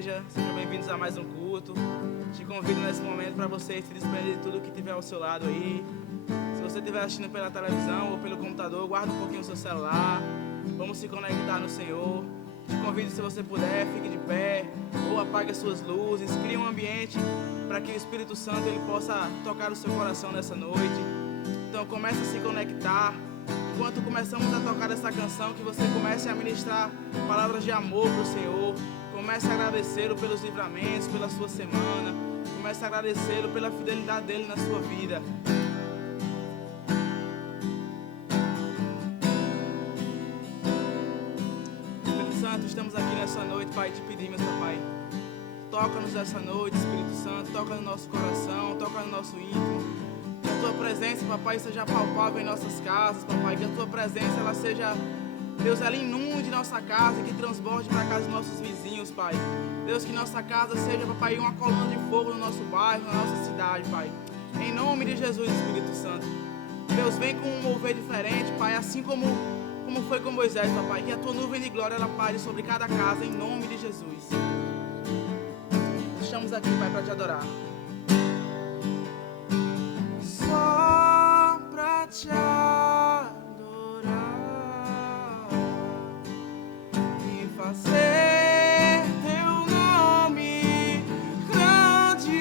igreja, sejam bem-vindos a mais um culto. Te convido nesse momento para você se desprender de tudo que tiver ao seu lado aí. Se você estiver assistindo pela televisão ou pelo computador, guarda um pouquinho o seu celular. Vamos se conectar no Senhor. Te convido, se você puder, fique de pé ou apague as suas luzes. Crie um ambiente para que o Espírito Santo ele possa tocar o seu coração nessa noite. Então comece a se conectar. Enquanto começamos a tocar essa canção, que você comece a ministrar palavras de amor para o Senhor. Comece a agradecê-lo pelos livramentos, pela sua semana. Comece a agradecê-lo pela fidelidade dele na sua vida. Espírito Santo, estamos aqui nessa noite, Pai, te pedimos, Pai. Toca-nos essa noite, Espírito Santo. Toca no nosso coração, toca no nosso íntimo. Que a tua presença, papai, seja palpável em nossas casas, papai. Que a tua presença, ela seja, Deus, ela inunde nossa casa, que transborde para a casa dos nossos vizinhos, Pai. Deus, que nossa casa seja, papai, uma coluna de fogo no nosso bairro, na nossa cidade, Pai. Em nome de Jesus, Espírito Santo. Deus, vem com um mover diferente, Pai, assim como foi com Moisés, papai. Que a tua nuvem de glória, ela pare sobre cada casa, em nome de Jesus. Estamos aqui, Pai, para te adorar. Só pra te adorar e fazer teu nome grande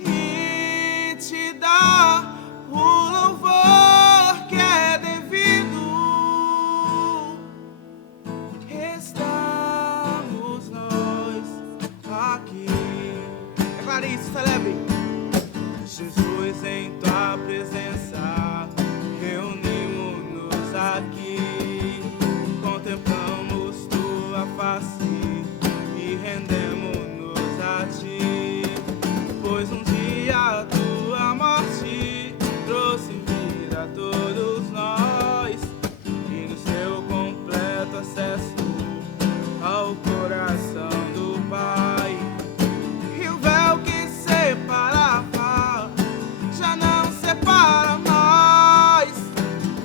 e te dar o louvor que é devido. Estamos nós aqui. É Clarice, celebre. Jesus, em tua presença, reunimos-nos aqui, contemplamos tua face e rendemos-nos a ti, pois um dia a tua morte trouxe vida a todos nós, e no seu completo acesso ao coração do Pai, e o véu que separava já não separa mais.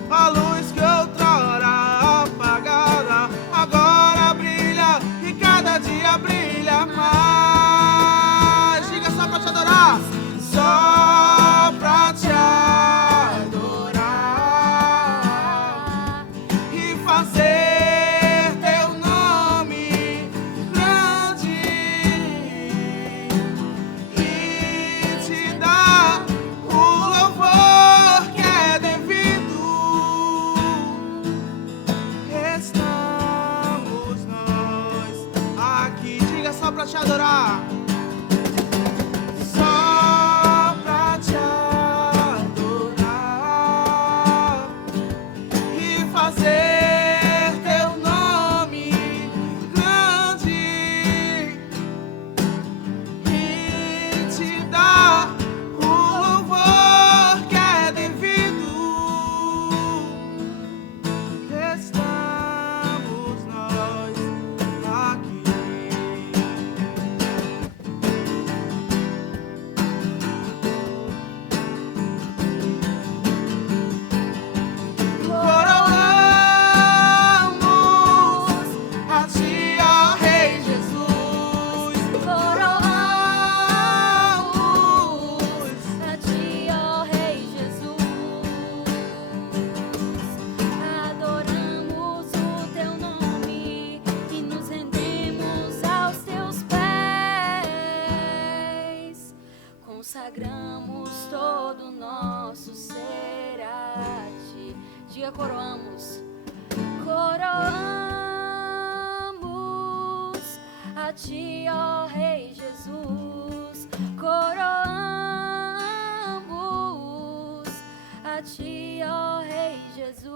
A luz que outrora apagada agora brilha e cada dia brilha mais. Diga: só pra te adorar, só pra te adorar e fazer teu nome grande e te dar o louvor que é devido. Estamos nós aqui. Diga: só pra te adorar. Só pra te adorar e fazer teu nome grande e te dar o louvor que é devido. Estamos nós aqui. Coroamos a ti, ó Rei Jesus. Coroamos A ti, ó Rei Jesus, adoramos o teu nome e nos rendemos aos teus pés, consagramos todo o nosso ser a ti. Diga: coroamos, coroamos a ti, ó Rei Jesus, coroamos a ti, ó Rei Jesus,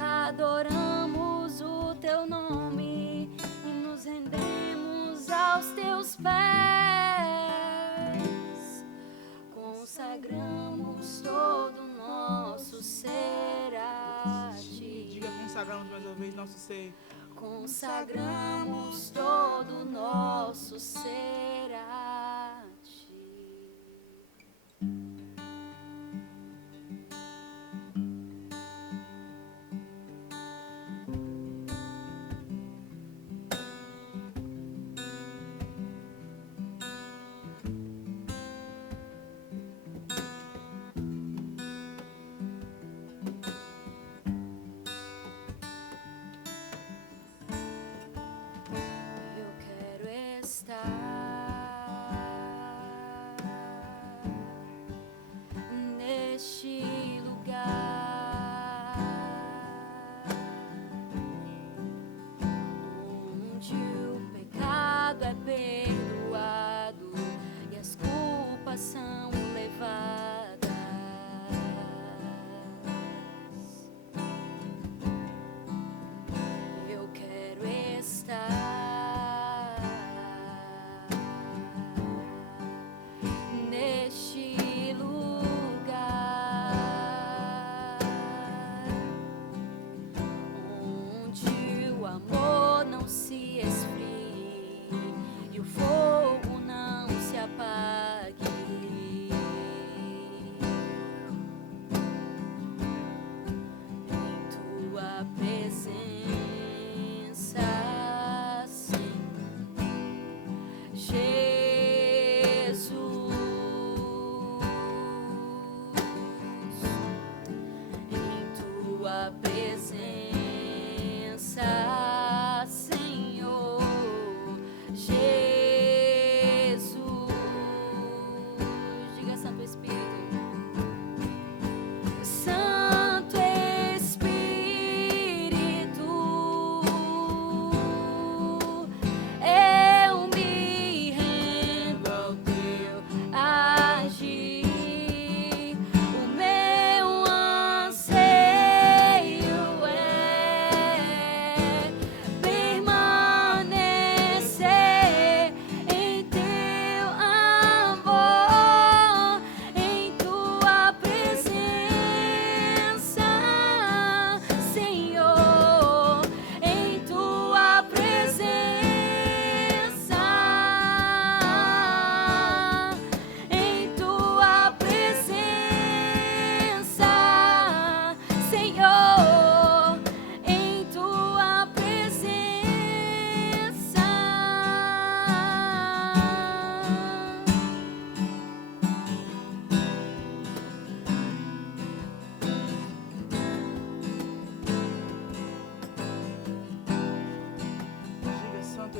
adoramos o teu nome e nos rendemos aos teus pés, consagramos todo o nosso ser a ti. Diga: consagramos mais uma vez nosso ser. Consagramos todo o nosso ser a ti.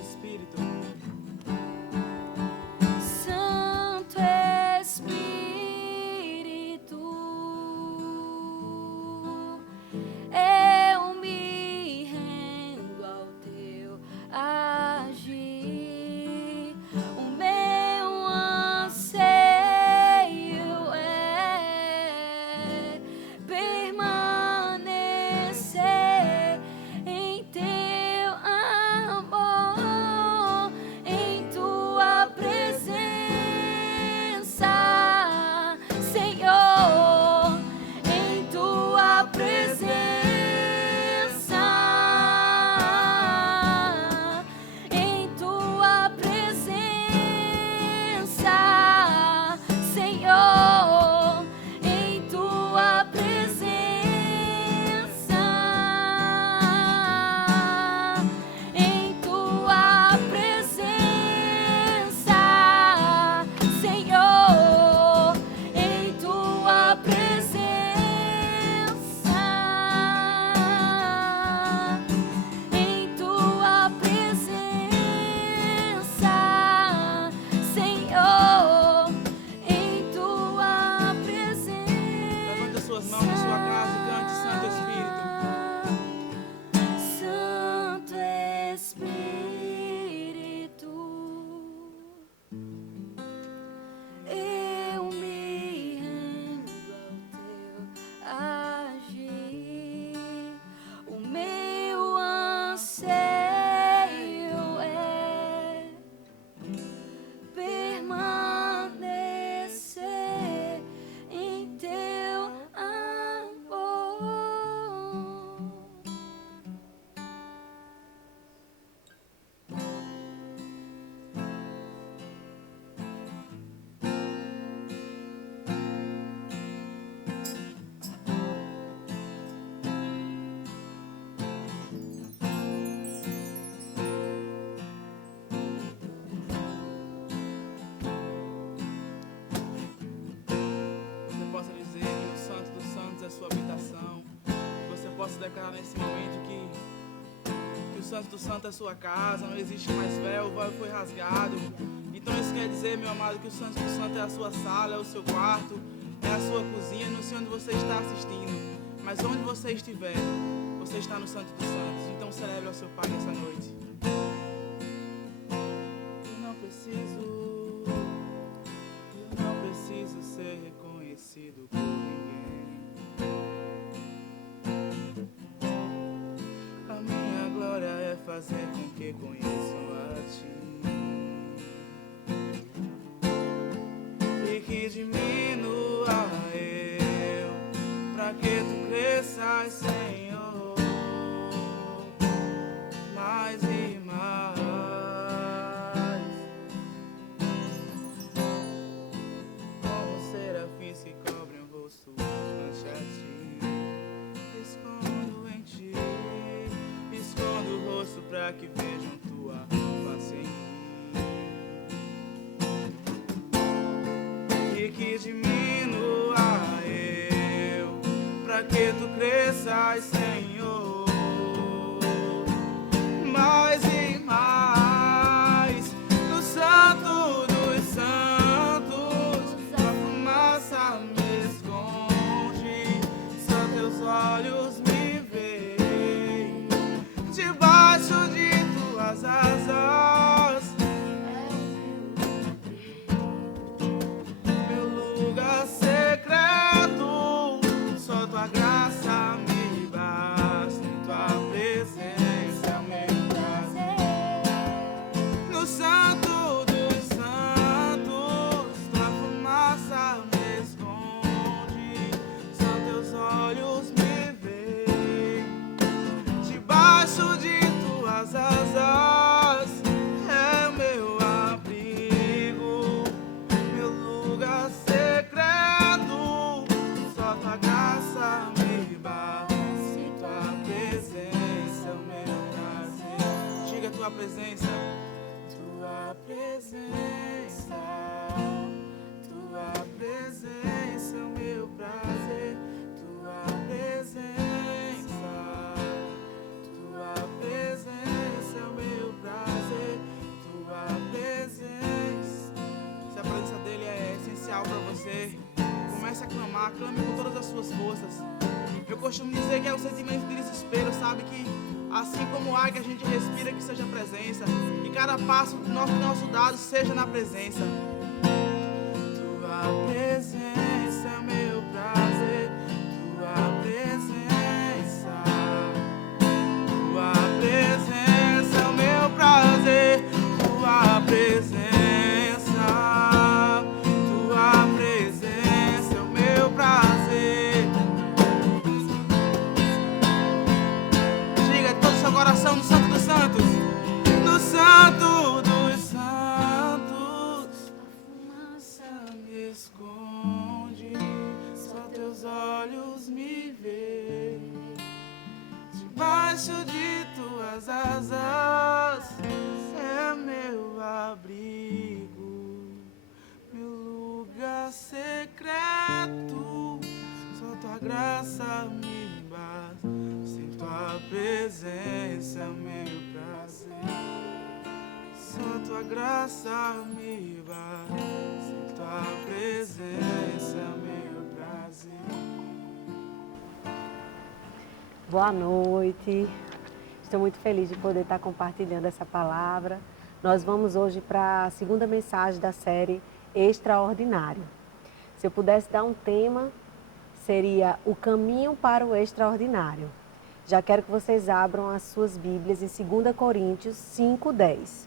Espírito. Santo Espírito, eu me rendo ao teu agir. O meu anseio é permanecer em teu amor, em tua presença, Senhor, em tua presença, em tua presença, Senhor, em tua presença, em tua presença, Senhor, em tua presença, em tua presença, Senhor, em tua presença. Levante as suas mãos na sua casa e cante Santo Espírito. Santo Espírito, eu me rendo ao teu agir. O meu anseio é permanecer em teu amor. Você possa dizer que o Santo dos Santos é sua habitação. Você possa declarar nesse momento que o Santo dos Santos é sua casa, não existe mais véu, o véu foi rasgado. Então isso quer dizer, meu amado, que o Santo dos Santos é a sua sala, é o seu quarto, é a sua cozinha, não sei onde você está assistindo, mas onde você estiver, você está no Santo dos Santos. Então celebre ao seu Pai nessa noite. Eu não preciso ser reconhecido por ninguém. A minha glória é fazer com que conheçam a Ti e que diminua eu, pra que Tu cresças, Senhor, mais e mais. Como serafins que cobrem o rosto ante a Ti, escondo em Ti, escondo o rosto pra que vejam Tua face em mim, e que diminua eu, pra que Tu cresças, Senhor, mais e mais. No Santo dos Santos, tua fumaça me esconde, só Teus olhos me veem, debaixo de Tuas asas, meu lugar secreto, só Tua graça me basta, em Tua presença meu prazer. No Santo dos Santos, Tua fumaça me esconde, só Teus olhos me veem, debaixo de Tuas asas, é o meu abrigo, meu lugar secreto, só Tua graça me basta, em Tua presença é o meu prazer. Diga Tua presença, Tua presença, Tua presença é o meu prazer, Tua presença, Tua presença é o meu prazer. clamar, clame com todas as suas forças. Eu costumo dizer que é o sentimento de desespero, sabe? Que assim como o ar que a gente respira, que seja presença. E cada passo nosso dado seja na presença. Tua presença é meu prazer. Tua presença. Tua presença é o meu prazer. Tua presença. Tua presença é o meu prazer. Diga todo o seu coração no Santo dos Santos. No Santo dos Santos. A fumaça me esconde, só teus olhos me veem. Debaixo de tuas asas é meu abrigo, meu lugar secreto. Só tua graça me basta, sem tua presença meu prazer. Só tua graça me basta, sem tua presença meu prazer. Boa noite, estou muito feliz de poder estar compartilhando essa palavra. Nós vamos hoje para a segunda mensagem da série Extraordinário. Se eu pudesse dar um tema, seria o caminho para o extraordinário. Já quero que vocês abram as suas Bíblias em 2 Coríntios 5:10.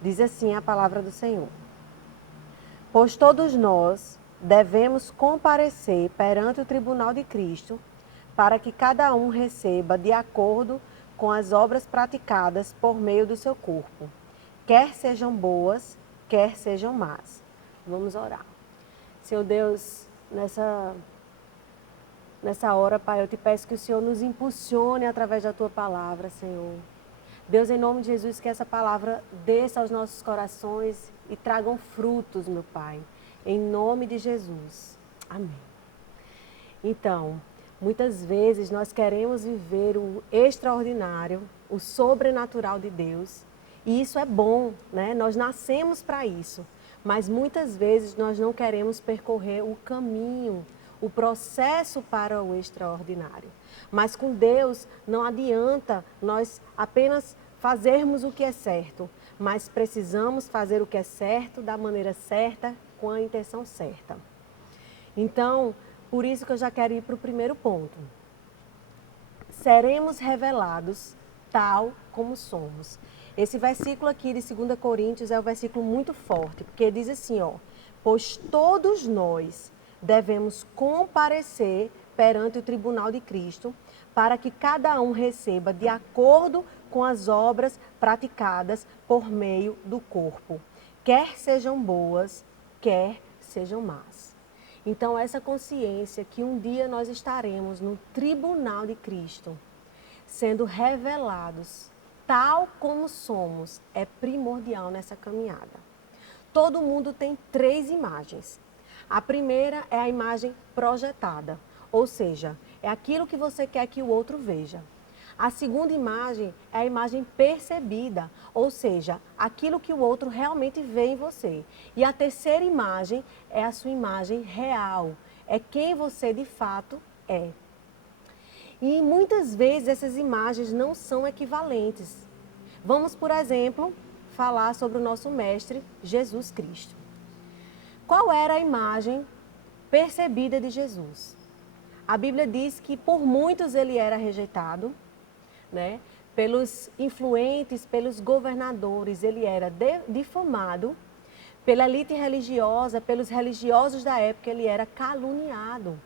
Diz assim a palavra do Senhor: Pois todos nós devemos comparecer perante o tribunal de Cristo, para que cada um receba de acordo com as obras praticadas por meio do seu corpo, quer sejam boas, quer sejam más. Vamos orar. Senhor Deus, nessa hora, Pai, eu te peço que o Senhor nos impulsione através da Tua palavra, Senhor. Deus, em nome de Jesus, que essa palavra desça aos nossos corações e tragam frutos, meu Pai. Em nome de Jesus. Amém. Então, muitas vezes nós queremos viver o extraordinário, o sobrenatural de Deus, e isso é bom, né? Nós nascemos para isso, mas muitas vezes nós não queremos percorrer o caminho, o processo para o extraordinário. Mas com Deus não adianta nós apenas fazermos o que é certo, mas precisamos fazer o que é certo da maneira certa, com a intenção certa. Então, por isso que eu já quero ir para o primeiro ponto. Seremos revelados tal como somos. Esse versículo aqui de 2 Coríntios é um versículo muito forte, porque diz assim, ó: pois todos nós devemos comparecer perante o tribunal de Cristo, para que cada um receba de acordo com as obras praticadas por meio do corpo, quer sejam boas, quer sejam más. Então, essa consciência que um dia nós estaremos no tribunal de Cristo, sendo revelados tal como somos, é primordial nessa caminhada. Todo mundo tem 3 imagens. A primeira é a imagem projetada, ou seja, é aquilo que você quer que o outro veja. A segunda imagem é a imagem percebida, ou seja, aquilo que o outro realmente vê em você. E a terceira imagem é a sua imagem real, é quem você de fato é. E muitas vezes essas imagens não são equivalentes. Vamos, por exemplo, falar sobre o nosso mestre Jesus Cristo. Qual era a imagem percebida de Jesus? A Bíblia diz que por muitos ele era rejeitado, né? Pelos influentes, pelos governadores, ele era difamado. Pela elite religiosa, pelos religiosos da época, ele era caluniado.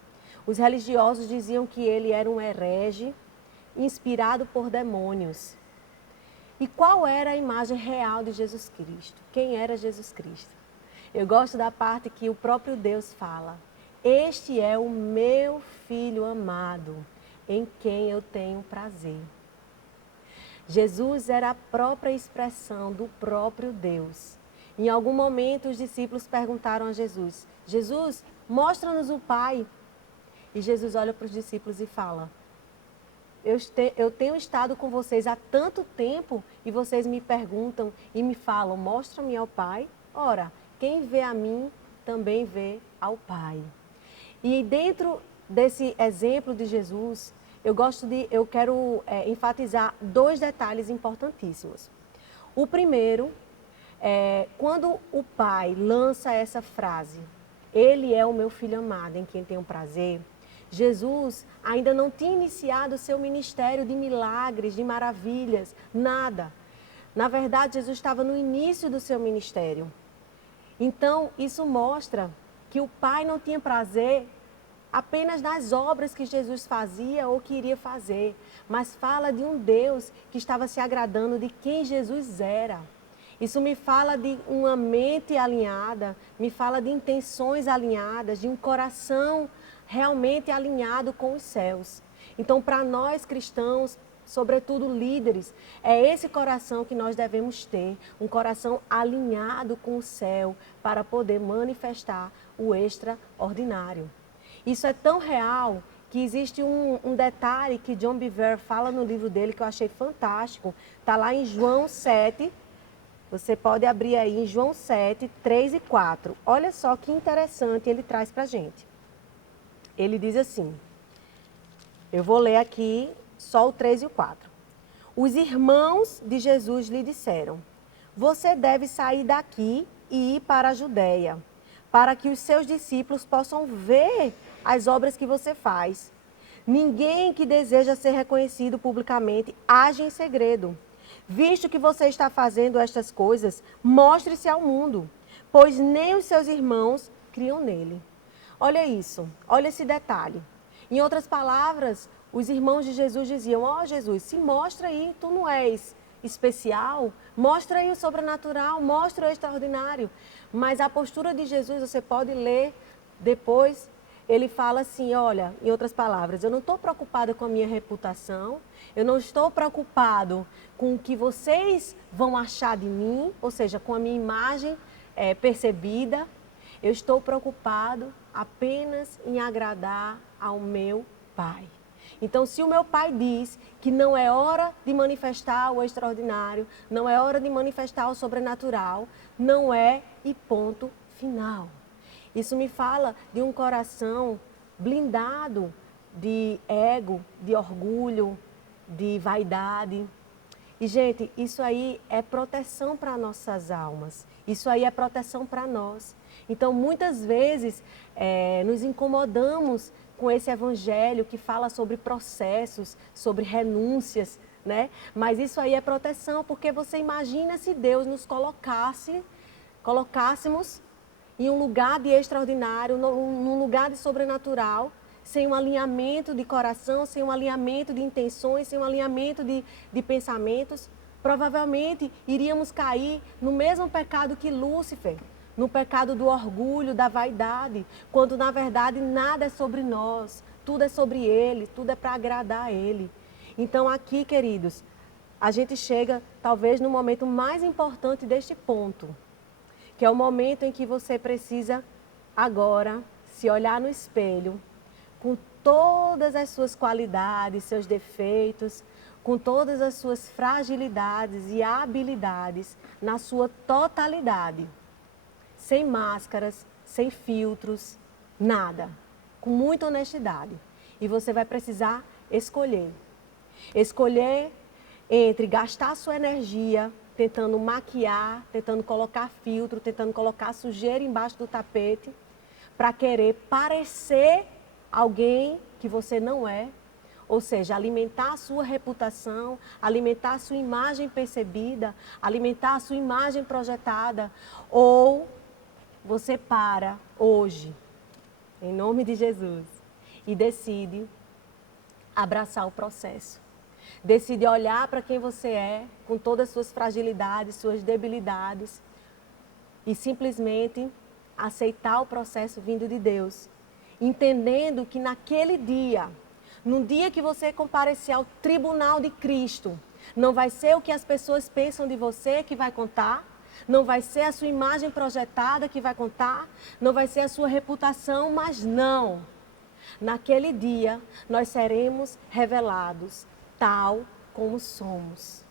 Os religiosos diziam que ele era um herege, inspirado por demônios. E qual era a imagem real de Jesus Cristo? Quem era Jesus Cristo? Eu gosto da parte que o próprio Deus fala: este é o meu filho amado, em quem eu tenho prazer. Jesus era a própria expressão do próprio Deus. Em algum momento, os discípulos perguntaram a Jesus: Jesus, mostra-nos o Pai. E Jesus olha para os discípulos e fala: eu tenho estado com vocês há tanto tempo e vocês me perguntam e me falam: mostra-me ao Pai. Ora, quem vê a mim também vê ao Pai. E dentro desse exemplo de Jesus, eu quero enfatizar dois detalhes importantíssimos. O primeiro é quando o pai lança essa frase, ele é o meu filho amado, em quem tenho prazer. Jesus ainda não tinha iniciado o seu ministério de milagres, de maravilhas, nada. Na verdade, Jesus estava no início do seu ministério. Então, isso mostra que o pai não tinha prazer apenas nas obras que Jesus fazia ou que iria fazer, mas fala de um Deus que estava se agradando de quem Jesus era. Isso me fala de uma mente alinhada, me fala de intenções alinhadas, de um coração realmente alinhado com os céus. Então, para nós cristãos, sobretudo líderes, é esse coração que nós devemos ter, um coração alinhado com o céu para poder manifestar o extraordinário. Isso é tão real que existe um detalhe que John Bevere fala no livro dele que eu achei fantástico. Está lá em João 7, você pode abrir aí em João 7, 3 e 4. Olha só que interessante ele traz para a gente. Ele diz assim, eu vou ler aqui só o 3 e o 4. Os irmãos de Jesus lhe disseram, você deve sair daqui e ir para a Judéia, para que os seus discípulos possam ver as obras que você faz. Ninguém que deseja ser reconhecido publicamente age em segredo. Visto que você está fazendo estas coisas, mostre-se ao mundo, pois nem os seus irmãos criam nele. Olha isso, olha esse detalhe. Em outras palavras, os irmãos de Jesus diziam, Jesus, se mostra aí, tu não és especial, mostra aí o sobrenatural, mostra o extraordinário. Mas a postura de Jesus, você pode ler depois, ele fala assim, olha, em outras palavras, eu não estou preocupada com a minha reputação, eu não estou preocupado com o que vocês vão achar de mim, ou seja, com a minha imagem percebida, eu estou preocupado apenas em agradar ao meu Pai. Então, se o meu Pai diz que não é hora de manifestar o extraordinário, não é hora de manifestar o sobrenatural, não é e ponto final. Isso me fala de um coração blindado de ego, de orgulho, de vaidade. E, gente, isso aí é proteção para nossas almas. Isso aí é proteção para nós. Então, muitas vezes, nos incomodamos com esse evangelho que fala sobre processos, sobre renúncias, né? Mas isso aí é proteção, porque você imagina se Deus nos colocássemos em um lugar de extraordinário, num lugar de sobrenatural, sem um alinhamento de coração, sem um alinhamento de intenções, sem um alinhamento de pensamentos, provavelmente iríamos cair no mesmo pecado que Lúcifer, no pecado do orgulho, da vaidade, quando na verdade nada é sobre nós, tudo é sobre Ele, tudo é para agradar a Ele. Então aqui, queridos, a gente chega talvez no momento mais importante deste ponto, que é o momento em que você precisa agora se olhar no espelho com todas as suas qualidades, seus defeitos, com todas as suas fragilidades e habilidades na sua totalidade, sem máscaras, sem filtros, nada, com muita honestidade. E você vai precisar escolher entre gastar sua energia tentando maquiar, tentando colocar filtro, tentando colocar sujeira embaixo do tapete, para querer parecer alguém que você não é, ou seja, alimentar a sua reputação, alimentar a sua imagem percebida, alimentar a sua imagem projetada, ou você para hoje, em nome de Jesus, e decide abraçar o processo. Decide olhar para quem você é, com todas as suas fragilidades, suas debilidades, e simplesmente aceitar o processo vindo de Deus, entendendo que naquele dia, no dia que você comparecer ao tribunal de Cristo, não vai ser o que as pessoas pensam de você que vai contar, não vai ser a sua imagem projetada que vai contar, não vai ser a sua reputação, mas não. Naquele dia, nós seremos revelados tal como somos.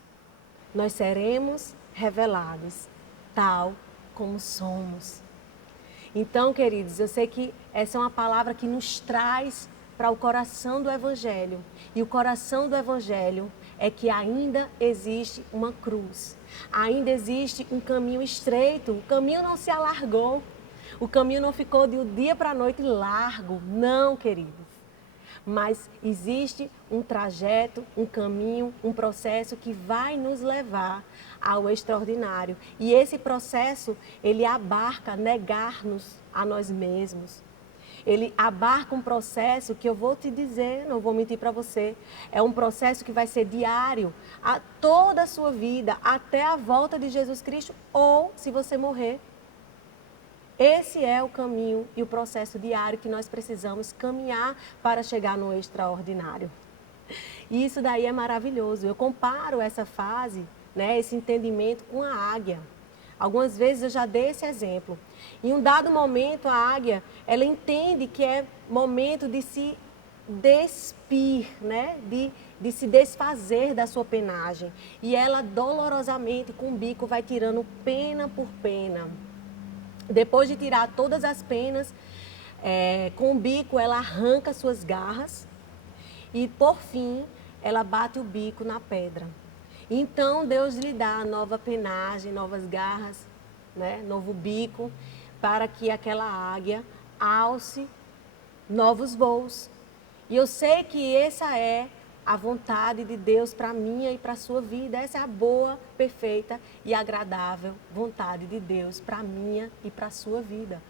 Nós seremos revelados tal como somos. Então, queridos, eu sei que essa é uma palavra que nos traz para o coração do Evangelho. E o coração do Evangelho é que ainda existe uma cruz. Ainda existe um caminho estreito. O caminho não se alargou. O caminho não ficou de um dia para a noite largo. Não, queridos. Mas existe um trajeto, um caminho, um processo que vai nos levar ao extraordinário. E esse processo, ele abarca negar-nos a nós mesmos. Ele abarca um processo que eu vou te dizer, não vou mentir para você, é um processo que vai ser diário, a toda a sua vida, até a volta de Jesus Cristo, ou se você morrer. Esse é o caminho e o processo diário que nós precisamos caminhar para chegar no extraordinário. E isso daí é maravilhoso. Eu comparo essa fase, né, esse entendimento com a águia. Algumas vezes eu já dei esse exemplo. Em um dado momento, a águia, ela entende que é momento de se despir, né, de se desfazer da sua penagem. E ela dolorosamente, com o bico, vai tirando pena por pena. Depois de tirar todas as penas, com o bico ela arranca suas garras e, por fim, ela bate o bico na pedra. Então, Deus lhe dá nova penagem, novas garras, né? Novo bico, para que aquela águia alce novos voos. E eu sei que essa é a vontade de Deus para a minha e para a sua vida. Essa é a boa, perfeita e agradável vontade de Deus para a minha e para a sua vida.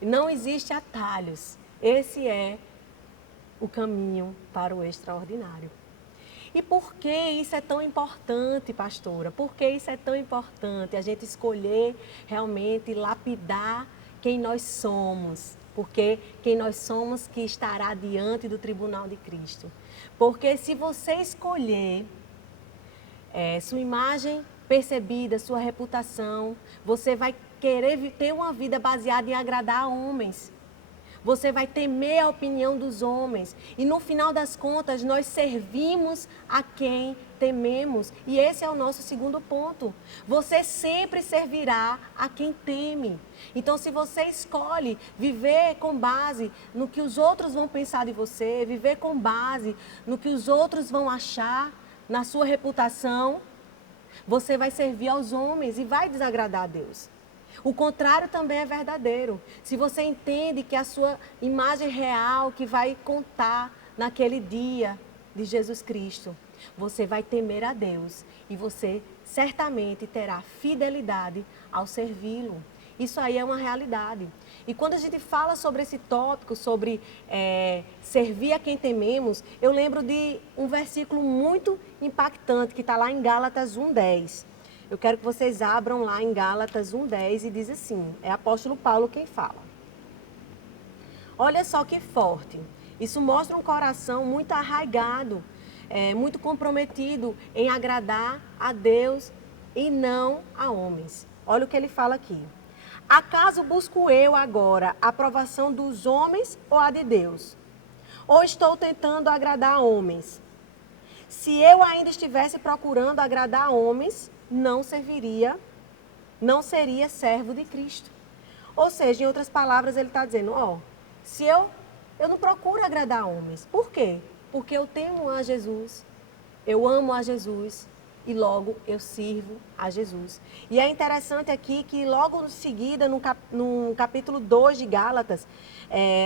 Não existe atalhos. Esse é o caminho para o extraordinário. E por que isso é tão importante, pastora? Por que isso é tão importante? A gente escolher realmente lapidar quem nós somos. Porque quem nós somos que estará diante do tribunal de Cristo. Porque se você escolher sua imagem percebida, sua reputação, você vai querer ter uma vida baseada em agradar a homens. Você vai temer a opinião dos homens. E no final das contas, nós servimos a quem tememos. E esse é o nosso segundo ponto. Você sempre servirá a quem teme. Então, se você escolhe viver com base no que os outros vão pensar de você, viver com base no que os outros vão achar, na sua reputação, você vai servir aos homens e vai desagradar a Deus. O contrário também é verdadeiro. Se você entende que a sua imagem real que vai contar naquele dia de Jesus Cristo, você vai temer a Deus e você certamente terá fidelidade ao servi-lo. Isso aí é uma realidade. E quando a gente fala sobre esse tópico, sobre servir a quem tememos, eu lembro de um versículo muito impactante que está lá em Gálatas 1:10. Eu quero que vocês abram lá em Gálatas 1:10 e diz assim, é apóstolo Paulo quem fala. Olha só que forte. Isso mostra um coração muito arraigado, muito comprometido em agradar a Deus e não a homens. Olha o que ele fala aqui. Acaso busco eu agora a aprovação dos homens ou a de Deus? Ou estou tentando agradar a homens? Se eu ainda estivesse procurando agradar a homens, não seria servo de Cristo. Ou seja, em outras palavras, ele está dizendo, se eu não procuro agradar homens. Por quê? Porque eu temo a Jesus, eu amo a Jesus e logo eu sirvo a Jesus. E é interessante aqui que logo em seguida, no capítulo 2 de Gálatas,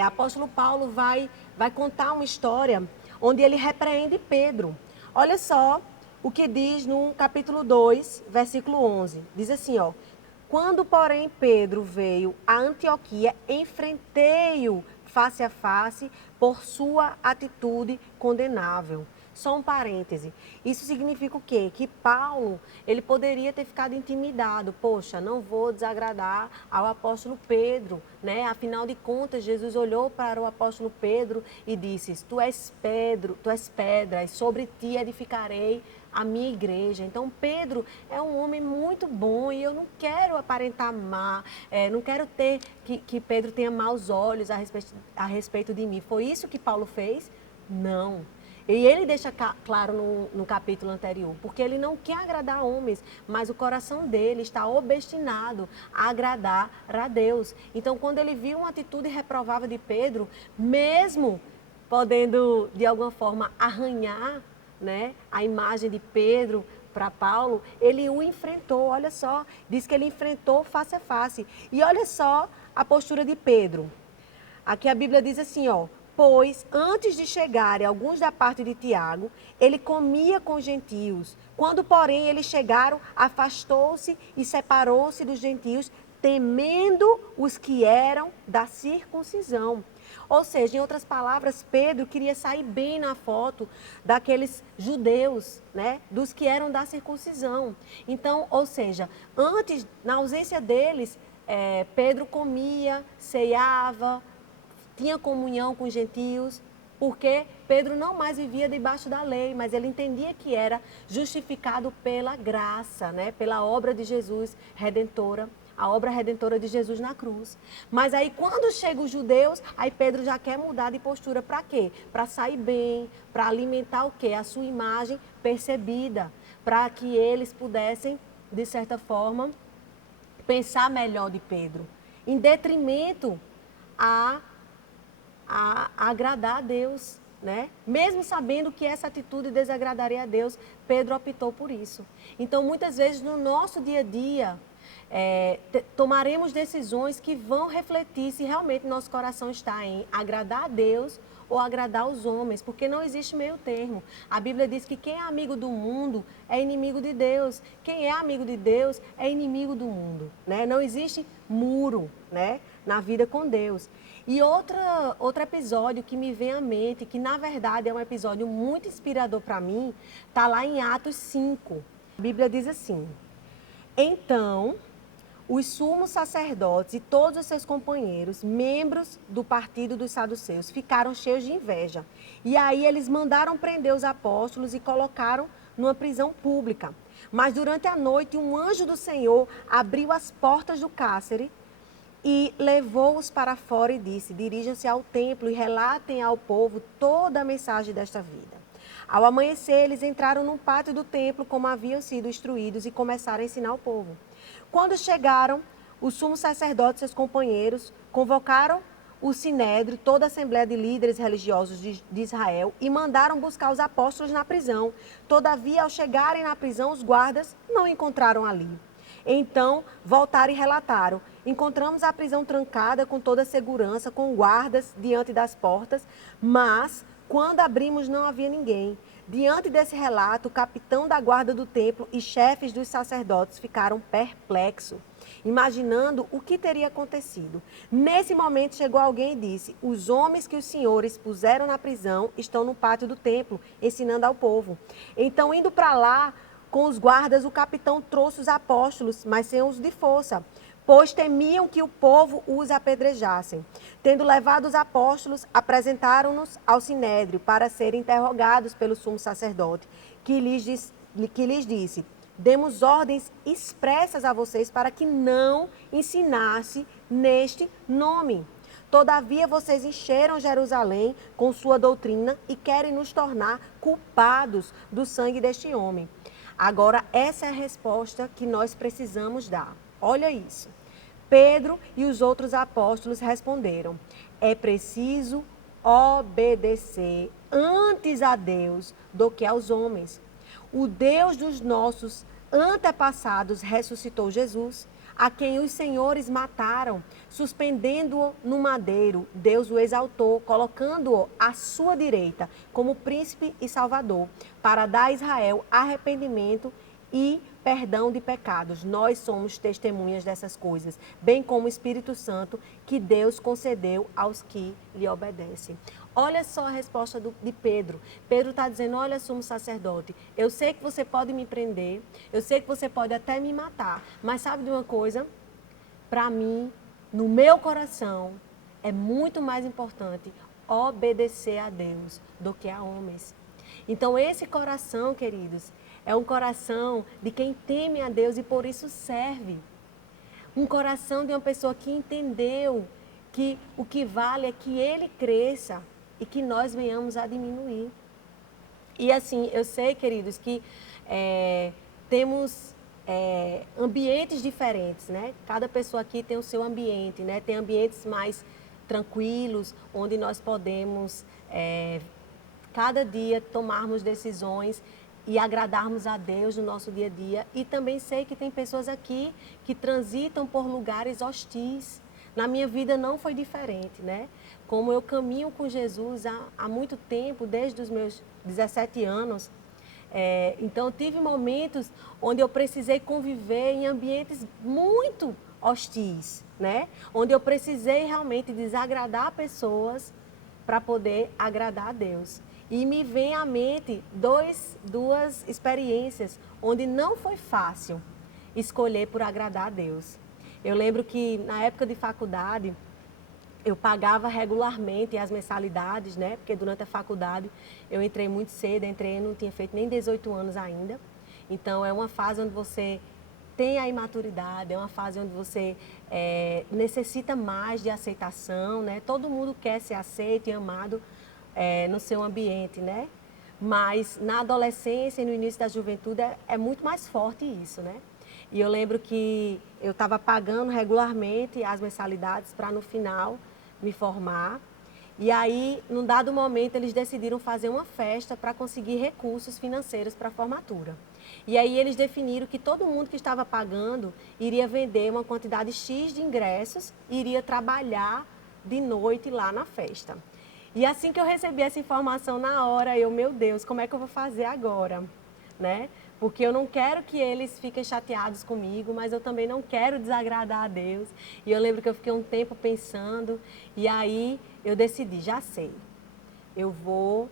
apóstolo Paulo vai contar uma história onde ele repreende Pedro. Olha só o que diz no capítulo 2, versículo 11. Diz assim, quando, porém, Pedro veio a Antioquia, enfrentei-o face a face por sua atitude condenável. Só um parêntese. Isso significa o quê? Que Paulo, ele poderia ter ficado intimidado. Poxa, não vou desagradar ao apóstolo Pedro, né? Afinal de contas, Jesus olhou para o apóstolo Pedro e disse, tu és pedra, e sobre ti edificarei a minha igreja. Então, Pedro é um homem muito bom e eu não quero aparentar má, não quero ter que Pedro tenha maus olhos a respeito de mim. Foi isso que Paulo fez? Não. E ele deixa claro no capítulo anterior, porque ele não quer agradar homens, mas o coração dele está obstinado a agradar a Deus. Então, quando ele viu uma atitude reprovável de Pedro, mesmo podendo, de alguma forma, arranhar, né, a imagem de Pedro para Paulo, ele o enfrentou, olha só, diz que ele enfrentou face a face. E olha só a postura de Pedro. Aqui a Bíblia diz assim, ó, pois antes de chegarem alguns da parte de Tiago, ele comia com os gentios. Quando, porém, eles chegaram, afastou-se e separou-se dos gentios, temendo os que eram da circuncisão. Ou seja, em outras palavras, Pedro queria sair bem na foto daqueles judeus, né? Dos que eram da circuncisão. Então, ou seja, antes, na ausência deles, Pedro comia, ceava, tinha comunhão com os gentios, porque Pedro não mais vivia debaixo da lei, mas ele entendia que era justificado pela graça, né? Pela obra de Jesus redentora, a obra redentora de Jesus na cruz. Mas aí quando chegam os judeus, aí Pedro já quer mudar de postura para quê? Para sair bem, para alimentar o quê? A sua imagem percebida, para que eles pudessem, de certa forma, pensar melhor de Pedro, em detrimento a agradar a Deus, né? Mesmo sabendo que essa atitude desagradaria a Deus, Pedro optou por isso. Então, muitas vezes no nosso dia a dia, tomaremos decisões que vão refletir se realmente nosso coração está em agradar a Deus ou agradar os homens, porque não existe meio termo. A Bíblia diz que quem é amigo do mundo é inimigo de Deus. Quem é amigo de Deus é inimigo do mundo, né? Não existe muro, né, na vida com Deus. E outro episódio que me vem à mente, que na verdade é um episódio muito inspirador para mim, está lá em Atos 5. A Bíblia diz assim: então, os sumos sacerdotes e todos os seus companheiros, membros do partido dos saduceus, ficaram cheios de inveja. E aí eles mandaram prender os apóstolos e colocaram numa prisão pública. Mas durante a noite, um anjo do Senhor abriu as portas do cárcere e levou-os para fora e disse: dirijam-se ao templo e relatem ao povo toda a mensagem desta vida. Ao amanhecer, eles entraram no pátio do templo como haviam sido instruídos e começaram a ensinar o povo. Quando chegaram, os sumos sacerdotes e seus companheiros convocaram o sinédrio, toda a assembleia de líderes religiosos de Israel, e mandaram buscar os apóstolos na prisão. Todavia, ao chegarem na prisão, os guardas não encontraram ali. Então, voltaram e relataram: encontramos a prisão trancada com toda a segurança, com guardas diante das portas, mas quando abrimos não havia ninguém. Diante desse relato, o capitão da guarda do templo e chefes dos sacerdotes ficaram perplexos, imaginando o que teria acontecido. Nesse momento chegou alguém e disse: os homens que os senhores puseram na prisão estão no pátio do templo, ensinando ao povo. Então, indo para lá com os guardas, o capitão trouxe os apóstolos, mas sem uso de força, pois temiam que o povo os apedrejassem. Tendo levado os apóstolos, apresentaram-nos ao sinédrio para serem interrogados pelo sumo sacerdote, que lhes disse: demos ordens expressas a vocês para que não ensinasse neste nome. Todavia, vocês encheram Jerusalém com sua doutrina e querem nos tornar culpados do sangue deste homem. Agora, essa é a resposta que nós precisamos dar. Olha isso. Pedro e os outros apóstolos responderam: é preciso obedecer antes a Deus do que aos homens. O Deus dos nossos antepassados ressuscitou Jesus, a quem os senhores mataram, suspendendo-o no madeiro. Deus o exaltou, colocando-o à sua direita como príncipe e salvador, para dar a Israel arrependimento e perdão de pecados. Nós somos testemunhas dessas coisas, bem como o Espírito Santo que Deus concedeu aos que lhe obedecem. Olha só a resposta de Pedro. Pedro está dizendo: olha, sumo sacerdote, eu sei que você pode me prender, eu sei que você pode até me matar, mas sabe de uma coisa? Para mim, no meu coração, é muito mais importante obedecer a Deus do que a homens. Então, esse coração, queridos, é um coração de quem teme a Deus e por isso serve. Um coração de uma pessoa que entendeu que o que vale é que Ele cresça e que nós venhamos a diminuir. E assim, eu sei, queridos, que temos ambientes diferentes, né? Cada pessoa aqui tem o seu ambiente, né? Tem ambientes mais tranquilos, onde nós podemos cada dia tomarmos decisões e agradarmos a Deus no nosso dia a dia. E também sei que tem pessoas aqui que transitam por lugares hostis. Na minha vida não foi diferente, né? Como eu caminho com Jesus há muito tempo, desde os meus 17 anos, então eu tive momentos onde eu precisei conviver em ambientes muito hostis, né? Onde eu precisei realmente desagradar pessoas para poder agradar a Deus. E me vem à mente duas experiências onde não foi fácil escolher por agradar a Deus. Eu lembro que na época de faculdade, eu pagava regularmente as mensalidades, né? Porque durante a faculdade eu entrei muito cedo, não tinha feito nem 18 anos ainda. Então é uma fase onde você tem a imaturidade, é uma fase onde você necessita mais de aceitação, né? Todo mundo quer ser aceito e amado no seu ambiente, né? Mas na adolescência e no início da juventude é muito mais forte isso, né? E eu lembro que eu estava pagando regularmente as mensalidades para no final me formar. E aí, num dado momento, eles decidiram fazer uma festa para conseguir recursos financeiros para a formatura. E aí eles definiram que todo mundo que estava pagando iria vender uma quantidade X de ingressos e iria trabalhar de noite lá na festa. E assim que eu recebi essa informação na hora, meu Deus, como é que eu vou fazer agora? Né? Porque eu não quero que eles fiquem chateados comigo, mas eu também não quero desagradar a Deus. E eu lembro que eu fiquei um tempo pensando, e aí eu decidi, já sei, eu vou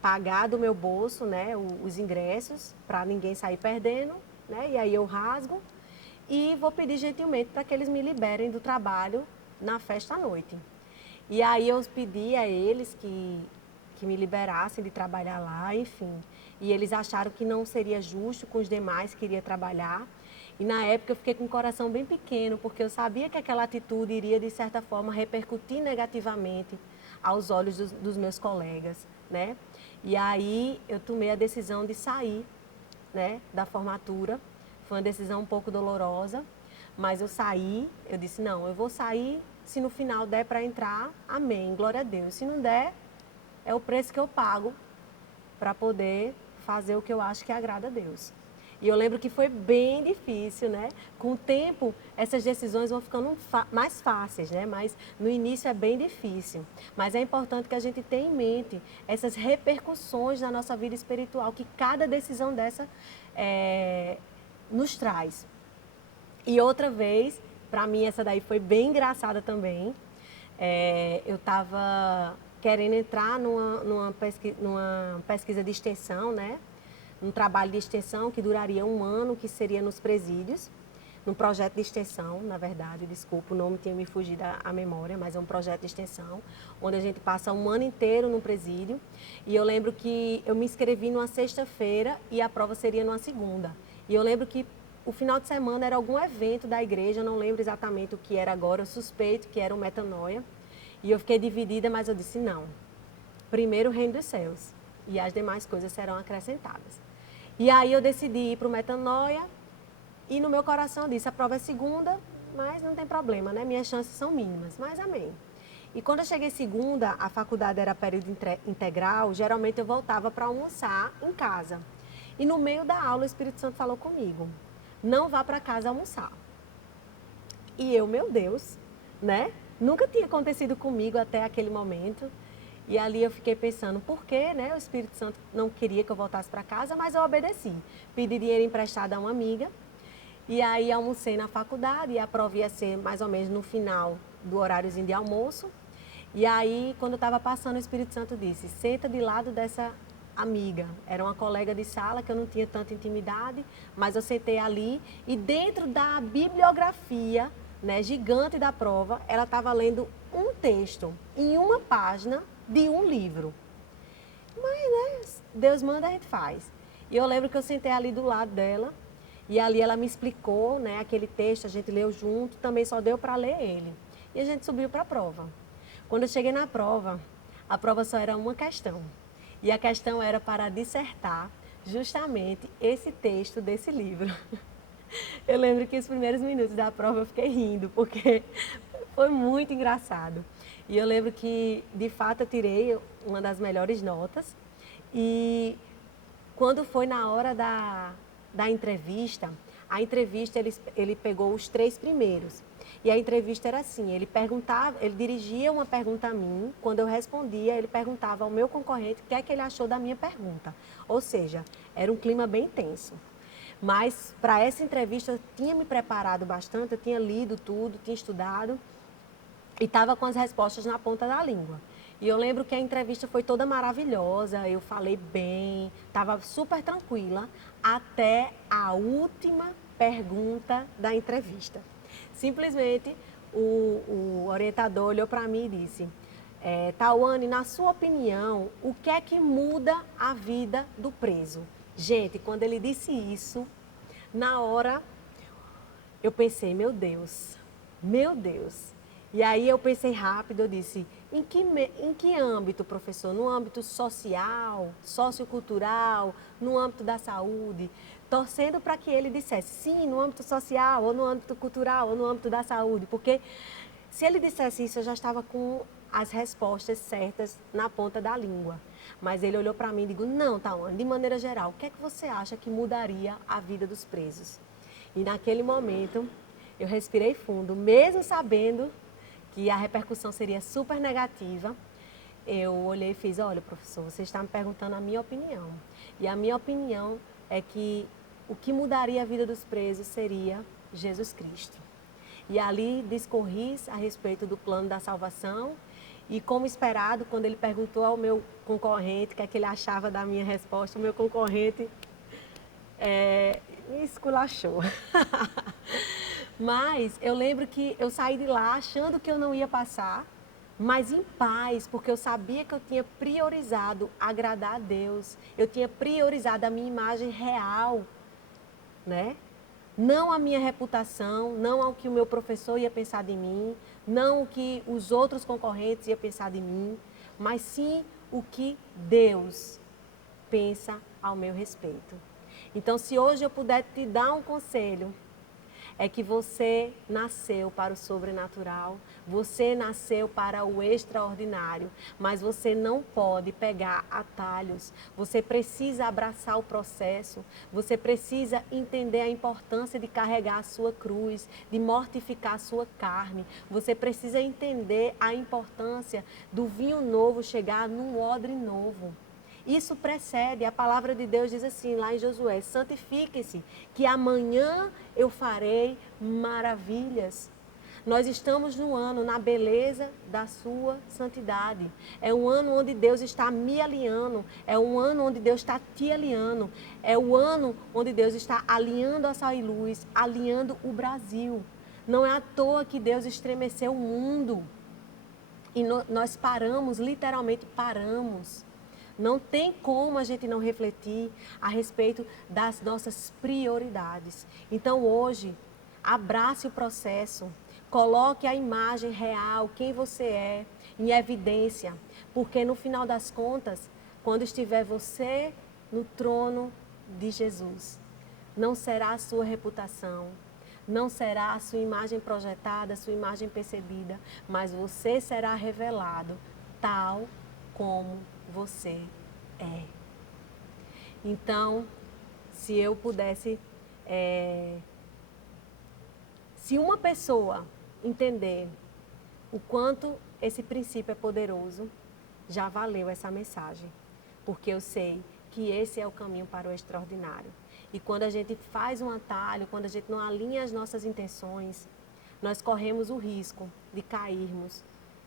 pagar do meu bolso, né, os ingressos, para ninguém sair perdendo, né? E aí eu rasgo e vou pedir gentilmente para que eles me liberem do trabalho na festa à noite. E aí eu pedi a eles que me liberassem de trabalhar lá, enfim. E eles acharam que não seria justo com os demais que iria trabalhar. E na época eu fiquei com o coração bem pequeno, porque eu sabia que aquela atitude iria, de certa forma, repercutir negativamente aos olhos dos meus colegas, né? E aí eu tomei a decisão de sair, né, da formatura. Foi uma decisão um pouco dolorosa, mas eu saí, eu disse, não, eu vou sair, se no final der para entrar, amém, glória a Deus. Se não der, é o preço que eu pago para poder fazer o que eu acho que agrada a Deus. E eu lembro que foi bem difícil, né? Com o tempo, essas decisões vão ficando mais fáceis, né? Mas no início é bem difícil. Mas é importante que a gente tenha em mente essas repercussões na nossa vida espiritual que cada decisão dessa nos traz. E outra vez, para mim essa daí foi bem engraçada também. Eu estava querendo entrar numa pesquisa de extensão, né? Um trabalho de extensão que duraria 1 ano, que seria nos presídios, num projeto de extensão, na verdade, desculpa, o nome tinha me fugido à memória, mas é um projeto de extensão, onde a gente passa 1 ano inteiro no presídio. E eu lembro que eu me inscrevi numa sexta-feira e a prova seria numa segunda. E eu lembro que o final de semana era algum evento da igreja, eu não lembro exatamente o que era agora, eu suspeito que era um metanoia. E eu fiquei dividida, mas eu disse não. Primeiro o reino dos céus e as demais coisas serão acrescentadas. E aí eu decidi ir para o metanoia e no meu coração eu disse, a prova é segunda, mas não tem problema, né? Minhas chances são mínimas, mas amém. E quando eu cheguei segunda, a faculdade era período integral, geralmente eu voltava para almoçar em casa. E no meio da aula o Espírito Santo falou comigo, não vá para casa almoçar. E eu, meu Deus, né? Nunca tinha acontecido comigo até aquele momento. E ali eu fiquei pensando, por que, né? O Espírito Santo não queria que eu voltasse para casa, mas eu obedeci. Pedi dinheiro emprestado a uma amiga. E aí almocei na faculdade e a prova ia ser mais ou menos no final do horáriozinho de almoço. E aí, quando eu estava passando, o Espírito Santo disse, senta de lado dessa amiga. Era uma colega de sala que eu não tinha tanta intimidade, mas eu sentei ali e dentro da bibliografia, né, gigante da prova, ela estava lendo um texto em uma página de um livro. Mas, né, Deus manda, a gente faz. E eu lembro que eu sentei ali do lado dela e ali ela me explicou, né, aquele texto, a gente leu junto, também só deu para ler ele. E a gente subiu para a prova. Quando eu cheguei na prova, a prova só era uma questão. E a questão era para dissertar justamente esse texto desse livro. Eu lembro que os primeiros minutos da prova eu fiquei rindo, porque foi muito engraçado. E eu lembro que, de fato, eu tirei uma das melhores notas. E quando foi na hora da entrevista, a entrevista ele pegou os 3 primeiros. E a entrevista era assim, ele perguntava, ele dirigia uma pergunta a mim, quando eu respondia, ele perguntava ao meu concorrente o que é que ele achou da minha pergunta. Ou seja, era um clima bem tenso. Mas para essa entrevista eu tinha me preparado bastante, eu tinha lido tudo, tinha estudado e estava com as respostas na ponta da língua. E eu lembro que a entrevista foi toda maravilhosa, eu falei bem, estava super tranquila, até a última pergunta da entrevista. Simplesmente o orientador olhou para mim e disse: Tawane, na sua opinião, o que é que muda a vida do preso? Gente, quando ele disse isso, na hora eu pensei, meu Deus, meu Deus. E aí eu pensei rápido, eu disse, em que âmbito, professor? No âmbito social, sociocultural, no âmbito da saúde? Torcendo para que ele dissesse, sim, no âmbito social, ou no âmbito cultural, ou no âmbito da saúde. Porque se ele dissesse isso, eu já estava com as respostas certas na ponta da língua. Mas ele olhou para mim e disse, não, Tawane, de maneira geral, o que é que você acha que mudaria a vida dos presos? E naquele momento, eu respirei fundo, mesmo sabendo que a repercussão seria super negativa. Eu olhei e fiz, olha, professor, você está me perguntando a minha opinião. E a minha opinião é que o que mudaria a vida dos presos seria Jesus Cristo. E ali discorri a respeito do plano da salvação. E como esperado, quando ele perguntou ao meu concorrente o que é que ele achava da minha resposta, o meu concorrente me esculachou. Mas eu lembro que eu saí de lá achando que eu não ia passar, mas em paz, porque eu sabia que eu tinha priorizado agradar a Deus. Eu tinha priorizado a minha imagem real, né? Não a minha reputação, não ao que o meu professor ia pensar de mim, não o que os outros concorrentes iam pensar de mim, mas sim o que Deus pensa ao meu respeito. Então, se hoje eu puder te dar um conselho, é que você nasceu para o sobrenatural, você nasceu para o extraordinário, mas você não pode pegar atalhos, você precisa abraçar o processo, você precisa entender a importância de carregar a sua cruz, de mortificar a sua carne, você precisa entender a importância do vinho novo chegar num odre novo. Isso precede, a palavra de Deus diz assim, lá em Josué, santifiquem-se, que amanhã eu farei maravilhas. Nós estamos no ano, na beleza da sua santidade. É um ano onde Deus está me alinhando, é um ano onde Deus está te alinhando, é o ano onde Deus está alinhando a Sal e Luz, alinhando o Brasil. Não é à toa que Deus estremeceu o mundo. E nós paramos, literalmente paramos. Não tem como a gente não refletir a respeito das nossas prioridades. Então hoje, abrace o processo, coloque a imagem real, quem você é, em evidência. Porque no final das contas, quando estiver você no trono de Jesus, não será a sua reputação, não será a sua imagem projetada, a sua imagem percebida, mas você será revelado tal como você é. Então, se eu pudesse, se uma pessoa entender o quanto esse princípio é poderoso, já valeu essa mensagem, porque eu sei que esse é o caminho para o extraordinário. E quando a gente faz um atalho, quando a gente não alinha as nossas intenções, nós corremos o risco de cairmos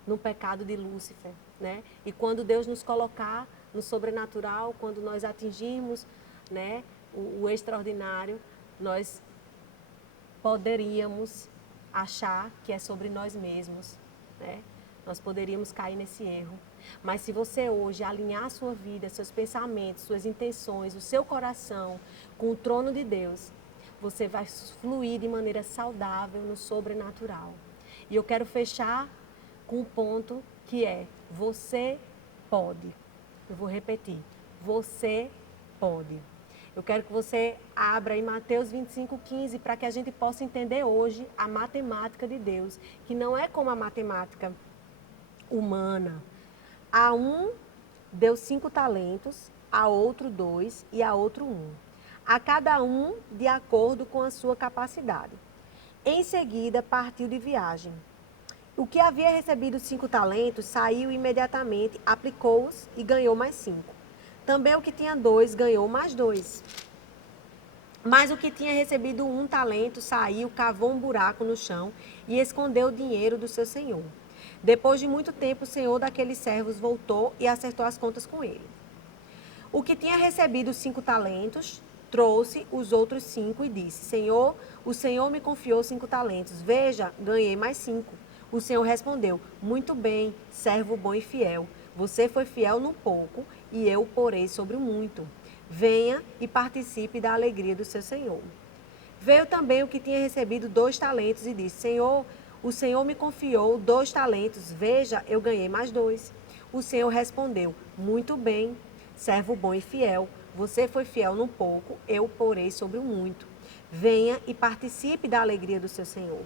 no pecado de Lúcifer, né? E quando Deus nos colocar no sobrenatural, quando nós atingirmos, né, o extraordinário, nós poderíamos achar que é sobre nós mesmos, né? Nós poderíamos cair nesse erro. Mas se você hoje alinhar a sua vida, seus pensamentos, suas intenções, o seu coração com o trono de Deus, você vai fluir de maneira saudável no sobrenatural. E eu quero fechar com um ponto que é, você pode. Eu vou repetir. Você pode. Eu quero que você abra em Mateus 25:15 para que a gente possa entender hoje a matemática de Deus, que não é como a matemática humana. A um deu 5 talentos, a outro 2 e a outro 1. A cada um de acordo com a sua capacidade. Em seguida, partiu de viagem. O que havia recebido 5 talentos saiu imediatamente, aplicou-os e ganhou mais 5. Também o que tinha 2 ganhou mais 2. Mas o que tinha recebido 1 talento saiu, cavou um buraco no chão e escondeu o dinheiro do seu senhor. Depois de muito tempo, o senhor daqueles servos voltou e acertou as contas com ele. O que tinha recebido 5 talentos trouxe os outros 5 e disse: Senhor, o senhor me confiou 5 talentos. Veja, ganhei mais 5. O senhor respondeu: Muito bem, servo bom e fiel. Você foi fiel no pouco e eu o porei sobre o muito. Venha e participe da alegria do seu senhor. Veio também o que tinha recebido 2 talentos e disse: Senhor, o senhor me confiou 2 talentos. Veja, eu ganhei mais 2. O senhor respondeu: Muito bem, servo bom e fiel. Você foi fiel no pouco, eu o porei sobre o muito. Venha e participe da alegria do seu senhor.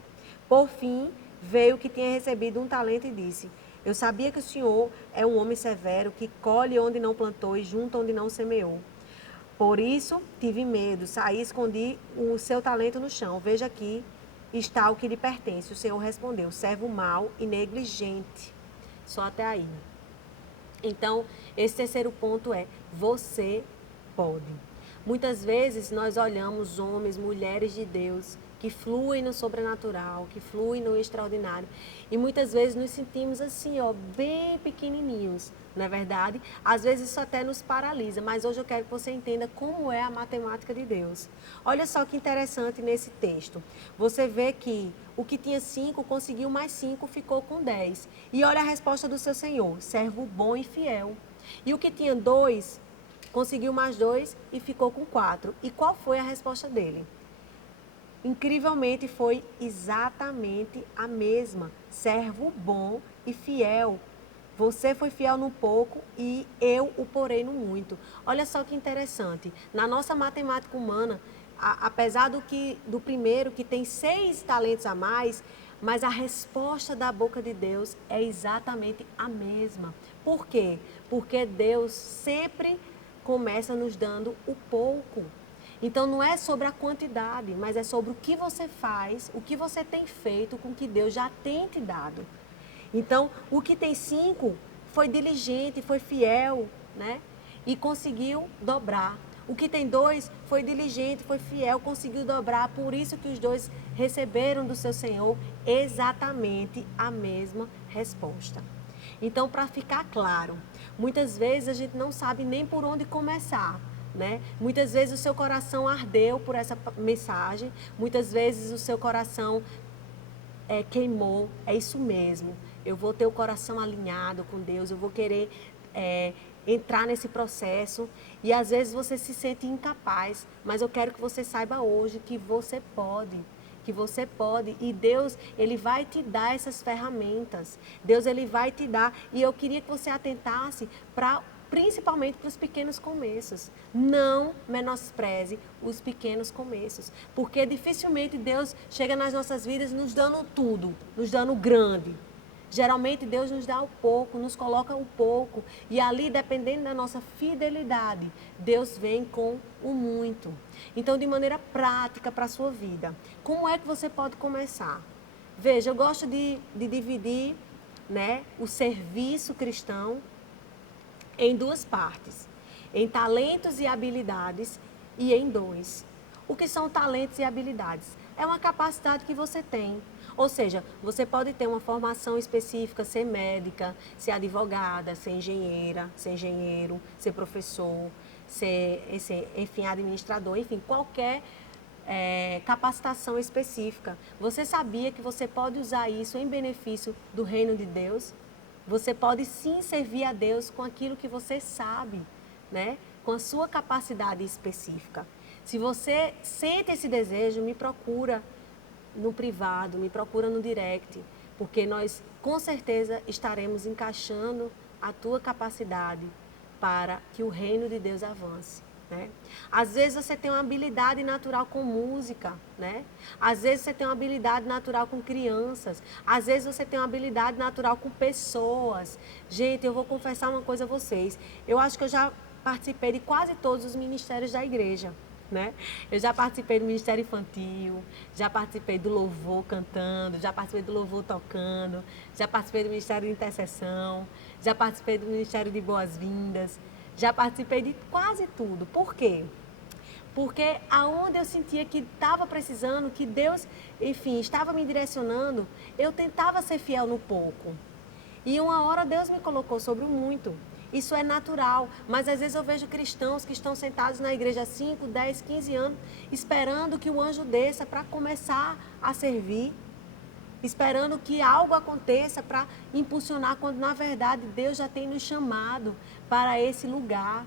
Por fim, veio o que tinha recebido 1 talento e disse: Eu sabia que o senhor é um homem severo, que colhe onde não plantou e junta onde não semeou. Por isso, tive medo, saí e escondi o seu talento no chão. Veja aqui está o que lhe pertence. O Senhor respondeu: servo mau e negligente. Só até aí. Então, esse terceiro ponto é: você pode. Muitas vezes nós olhamos homens, mulheres de Deus que fluem no sobrenatural, que fluem no extraordinário. E muitas vezes nos sentimos assim, ó, bem pequenininhos, não é verdade? Às vezes isso até nos paralisa, mas hoje eu quero que você entenda como é a matemática de Deus. Olha só que interessante nesse texto. Você vê que o que tinha 5 conseguiu mais 5, ficou com 10. E olha a resposta do seu Senhor: servo bom e fiel. E o que tinha 2 conseguiu mais 2 e ficou com 4. E qual foi a resposta dele? Incrivelmente foi exatamente a mesma. Servo bom e fiel. Você foi fiel no pouco e eu o porei no muito. Olha só que interessante. Na nossa matemática humana, apesar do primeiro que tem 6 talentos a mais, mas a resposta da boca de Deus é exatamente a mesma. Por quê? Porque Deus sempre começa nos dando o pouco. Então não é sobre a quantidade, mas é sobre o que você faz, o que você tem feito com o que Deus já tem te dado. Então, o que tem 5 foi diligente, foi fiel, né? E conseguiu dobrar. O que tem 2 foi diligente, foi fiel, conseguiu dobrar. Por isso que os 2 receberam do seu Senhor exatamente a mesma resposta. Então, para ficar claro, muitas vezes a gente não sabe nem por onde começar. Né? Muitas vezes o seu coração ardeu por essa mensagem, muitas vezes o seu coração queimou. É isso mesmo, eu vou ter o coração alinhado com Deus, eu vou querer entrar nesse processo e às vezes você se sente incapaz, mas eu quero que você saiba hoje que você pode. Que você pode, e Deus, Ele vai te dar essas ferramentas. Deus, Ele vai te dar, e eu queria que você atentasse principalmente para os pequenos começos. Não menospreze os pequenos começos, porque dificilmente Deus chega nas nossas vidas nos dando tudo, nos dando grande. Geralmente Deus nos dá o pouco, nos coloca o pouco, e ali, dependendo da nossa fidelidade, Deus vem com o muito. Então, de maneira prática para a sua vida, como é que você pode começar? Veja, eu gosto de dividir, né, o serviço cristão em 2 partes, em talentos e habilidades e em dons. O que são talentos e habilidades? É uma capacidade que você tem. Ou seja, você pode ter uma formação específica, ser médica, ser advogada, ser engenheira, ser engenheiro, ser professor, ser enfim, administrador, enfim, qualquer capacitação específica. Você sabia que você pode usar isso em benefício do reino de Deus? Você pode sim servir a Deus com aquilo que você sabe, né? Com a sua capacidade específica. Se você sente esse desejo, me procura no privado, me procura no direct, porque nós com certeza estaremos encaixando a tua capacidade para que o reino de Deus avance, né? Às vezes você tem uma habilidade natural com música, né? Às vezes você tem uma habilidade natural com crianças. Às vezes você tem uma habilidade natural com pessoas. Gente, eu vou confessar uma coisa a vocês. Eu acho que eu já participei de quase todos os ministérios da igreja, né? Eu já participei do ministério infantil, já participei do louvor cantando, já participei do louvor tocando, já participei do ministério de intercessão, já participei do ministério de boas-vindas, já participei de quase tudo. Por quê? Porque aonde eu sentia que estava precisando, que Deus, enfim, estava me direcionando, eu tentava ser fiel no pouco. E uma hora Deus me colocou sobre o muito. Isso é natural, mas às vezes eu vejo cristãos que estão sentados na igreja há 5, 10, 15 anos, esperando que o anjo desça para começar a servir, esperando que algo aconteça para impulsionar, quando na verdade Deus já tem nos chamado para esse lugar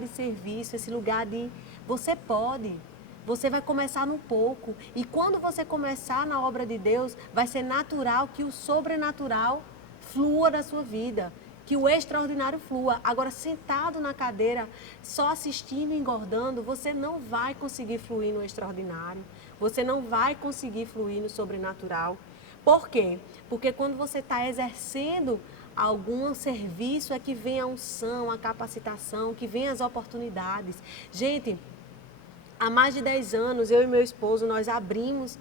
de serviço, esse lugar de você pode. Você vai começar no pouco, e quando você começar na obra de Deus, vai ser natural que o sobrenatural flua da sua vida, que o extraordinário flua. Agora, sentado na cadeira, só assistindo e engordando, você não vai conseguir fluir no extraordinário, você não vai conseguir fluir no sobrenatural. Por quê? Porque quando você está exercendo algum serviço, é que vem a unção, a capacitação, que vem as oportunidades. Gente, há mais de 10 anos, eu e meu esposo, nós abrimos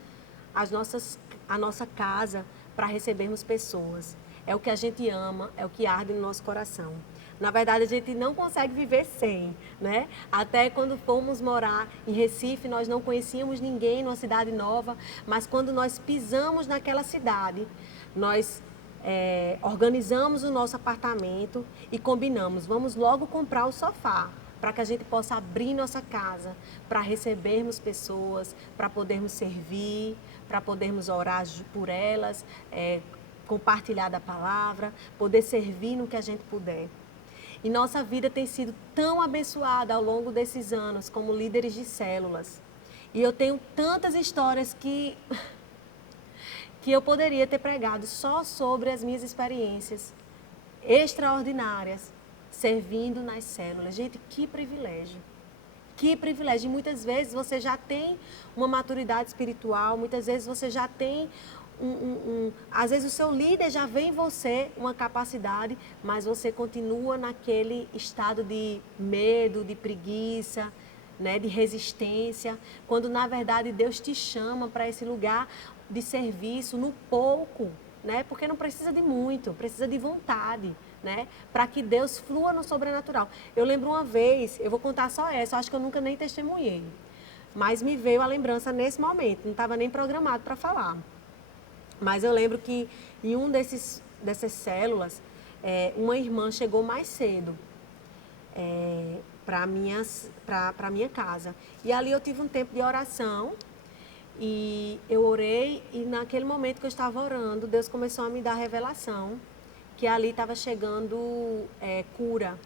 a nossa casa para recebermos pessoas. É o que a gente ama, é o que arde no nosso coração. Na verdade, a gente não consegue viver sem, né? Até quando fomos morar em Recife, nós não conhecíamos ninguém numa cidade nova, mas quando nós pisamos naquela cidade, nós organizamos o nosso apartamento e combinamos, vamos logo comprar o sofá, para que a gente possa abrir nossa casa, para recebermos pessoas, para podermos servir, para podermos orar por elas, compartilhar da palavra, poder servir no que a gente puder. E nossa vida tem sido tão abençoada ao longo desses anos como líderes de células. E eu tenho tantas histórias que eu poderia ter pregado só sobre as minhas experiências extraordinárias servindo nas células. Gente, que privilégio. Que privilégio. E muitas vezes você já tem uma maturidade espiritual, muitas vezes você já tem às vezes o seu líder já vê em você uma capacidade, mas você continua naquele estado de medo, de preguiça, né, de resistência, quando na verdade Deus te chama para esse lugar de serviço no pouco, né? Porque não precisa de muito, precisa de vontade, né? Para que Deus flua no sobrenatural. Eu lembro uma vez, eu vou contar só essa, eu acho que eu nunca nem testemunhei, mas me veio a lembrança nesse momento, não estava nem programado para falar. Mas eu lembro que em dessas células, uma irmã chegou mais cedo para a minha casa. E ali eu tive um tempo de oração e eu orei, e naquele momento que eu estava orando, Deus começou a me dar revelação que ali estava chegando cura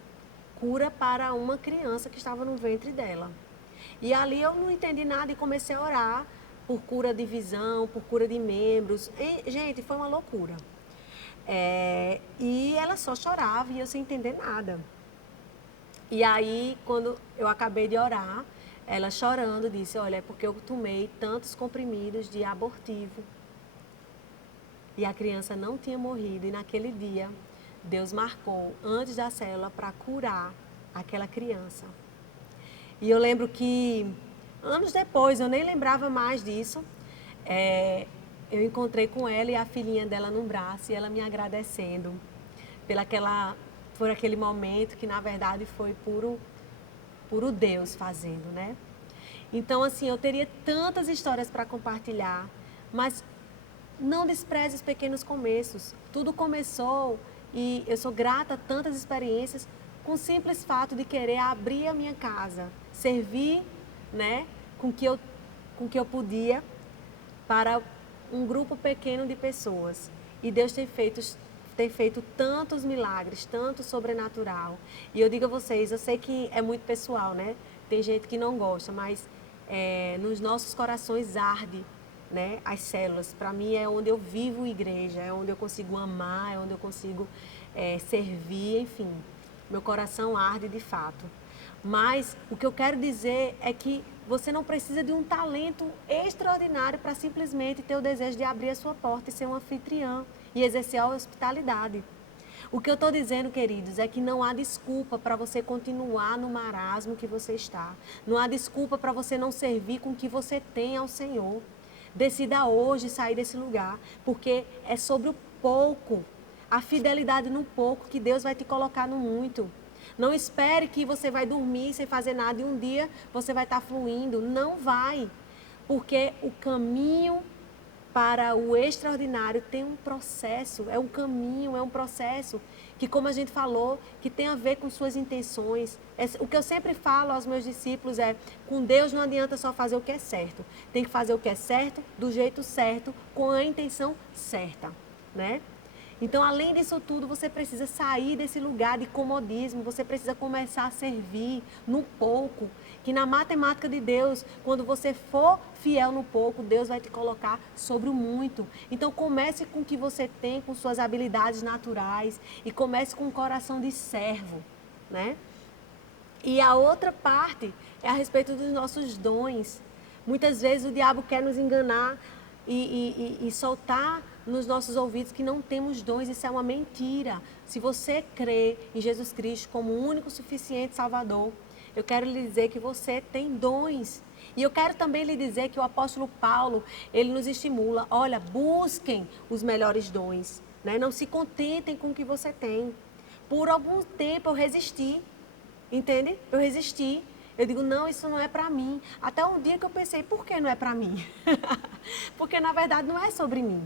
para uma criança que estava no ventre dela. E ali eu não entendi nada e comecei a orar por cura de visão, por cura de membros. E, gente, foi uma loucura. E ela só chorava e eu sem entender nada. E aí, quando eu acabei de orar, ela chorando disse, olha, é porque eu tomei tantos comprimidos de abortivo. E a criança não tinha morrido. E naquele dia, Deus marcou, antes da célula, para curar aquela criança. E eu lembro que anos depois, eu nem lembrava mais disso, eu encontrei com ela e a filhinha dela no braço e ela me agradecendo por aquele momento que na verdade foi puro Deus fazendo, né? Então, assim, eu teria tantas histórias para compartilhar, mas não despreze os pequenos começos. Tudo começou e eu sou grata a tantas experiências com o simples fato de querer abrir a minha casa, servir, né, com o que eu podia para um grupo pequeno de pessoas. E Deus tem feito tantos milagres, tanto sobrenatural. E eu digo a vocês, eu sei que é muito pessoal, né? Tem gente que não gosta, mas nos nossos corações arde, né, as células. Para mim é onde eu vivo igreja, é onde eu consigo amar, é onde eu consigo servir, enfim. meu coração arde de fato. Mas o que eu quero dizer é que você não precisa de um talento extraordinário para simplesmente ter o desejo de abrir a sua porta e ser um anfitriã e exercer a hospitalidade. O que eu estou dizendo, queridos, é que não há desculpa para você continuar no marasmo que você está. Não há desculpa para você não servir com o que você tem ao Senhor. Decida hoje sair desse lugar, porque é sobre o pouco, a fidelidade no pouco que Deus vai te colocar no muito. Não espere que você vai dormir sem fazer nada e um dia você vai estar fluindo. Não vai, porque o caminho para o extraordinário tem um processo, é um caminho, é um processo que, como a gente falou, que tem a ver com suas intenções. O que eu sempre falo aos meus discípulos é, com Deus não adianta só fazer o que é certo, tem que fazer o que é certo, do jeito certo, com a intenção certa, né? Então, além disso tudo, você precisa sair desse lugar de comodismo, você precisa começar a servir no pouco, que na matemática de Deus, quando você for fiel no pouco, Deus vai te colocar sobre o muito. Então, comece com o que você tem, com suas habilidades naturais, e comece com um coração de servo, né? E a outra parte é a respeito dos nossos dons. Muitas vezes o diabo quer nos enganar e soltar nos nossos ouvidos que não temos dons. Isso é uma mentira. Se você crê em Jesus Cristo como o único suficiente Salvador, eu quero lhe dizer que você tem dons. E eu quero também lhe dizer que o apóstolo Paulo, ele nos estimula, olha, busquem os melhores dons, né? Não se contentem com o que você tem. Por algum tempo eu resisti, entende? Eu resisti. Eu digo, não, isso não é para mim. Até um dia que eu pensei, por que não é para mim? Porque na verdade não é sobre mim.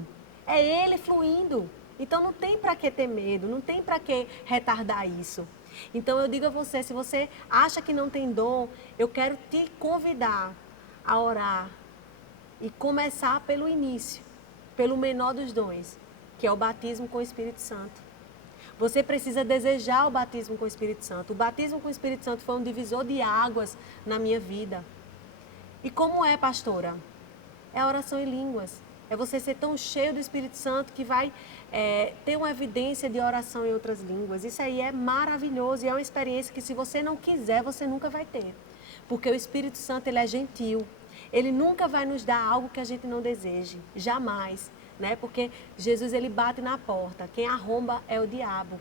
É Ele fluindo. Então não tem para que ter medo, não tem para que retardar isso. Então eu digo a você, se você acha que não tem dom, eu quero te convidar a orar e começar pelo início, pelo menor dos dons, que é o batismo com o Espírito Santo. Você precisa desejar o batismo com o Espírito Santo. O batismo com o Espírito Santo foi um divisor de águas na minha vida. E como é, pastora? É a oração em línguas. É você ser tão cheio do Espírito Santo que vai ter uma evidência de oração em outras línguas. Isso aí é maravilhoso e é uma experiência que, se você não quiser, você nunca vai ter. Porque o Espírito Santo, ele é gentil. Ele nunca vai nos dar algo que a gente não deseje. Jamais. Né? Porque Jesus, ele bate na porta. Quem arromba é o diabo.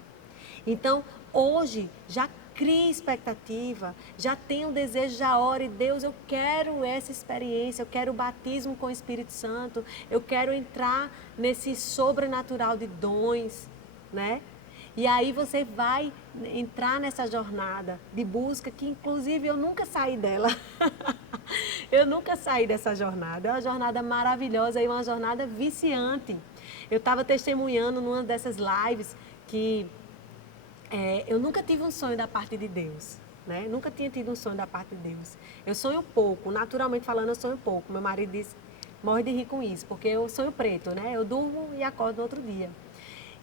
Então, hoje, já crie expectativa, já tenha um desejo, já ore, Deus, eu quero essa experiência, eu quero o batismo com o Espírito Santo, eu quero entrar nesse sobrenatural de dons, né? E aí você vai entrar nessa jornada de busca, que inclusive eu nunca saí dela. Eu nunca saí dessa jornada. É uma jornada maravilhosa e uma jornada viciante. Eu estava testemunhando numa dessas lives que eu nunca tive um sonho da parte de Deus, né? Nunca tinha tido um sonho da parte de Deus. Eu sonho pouco, naturalmente falando, eu sonho pouco. Meu marido disse, morre de rir com isso, porque eu sonho preto, né? Eu durmo e acordo no outro dia.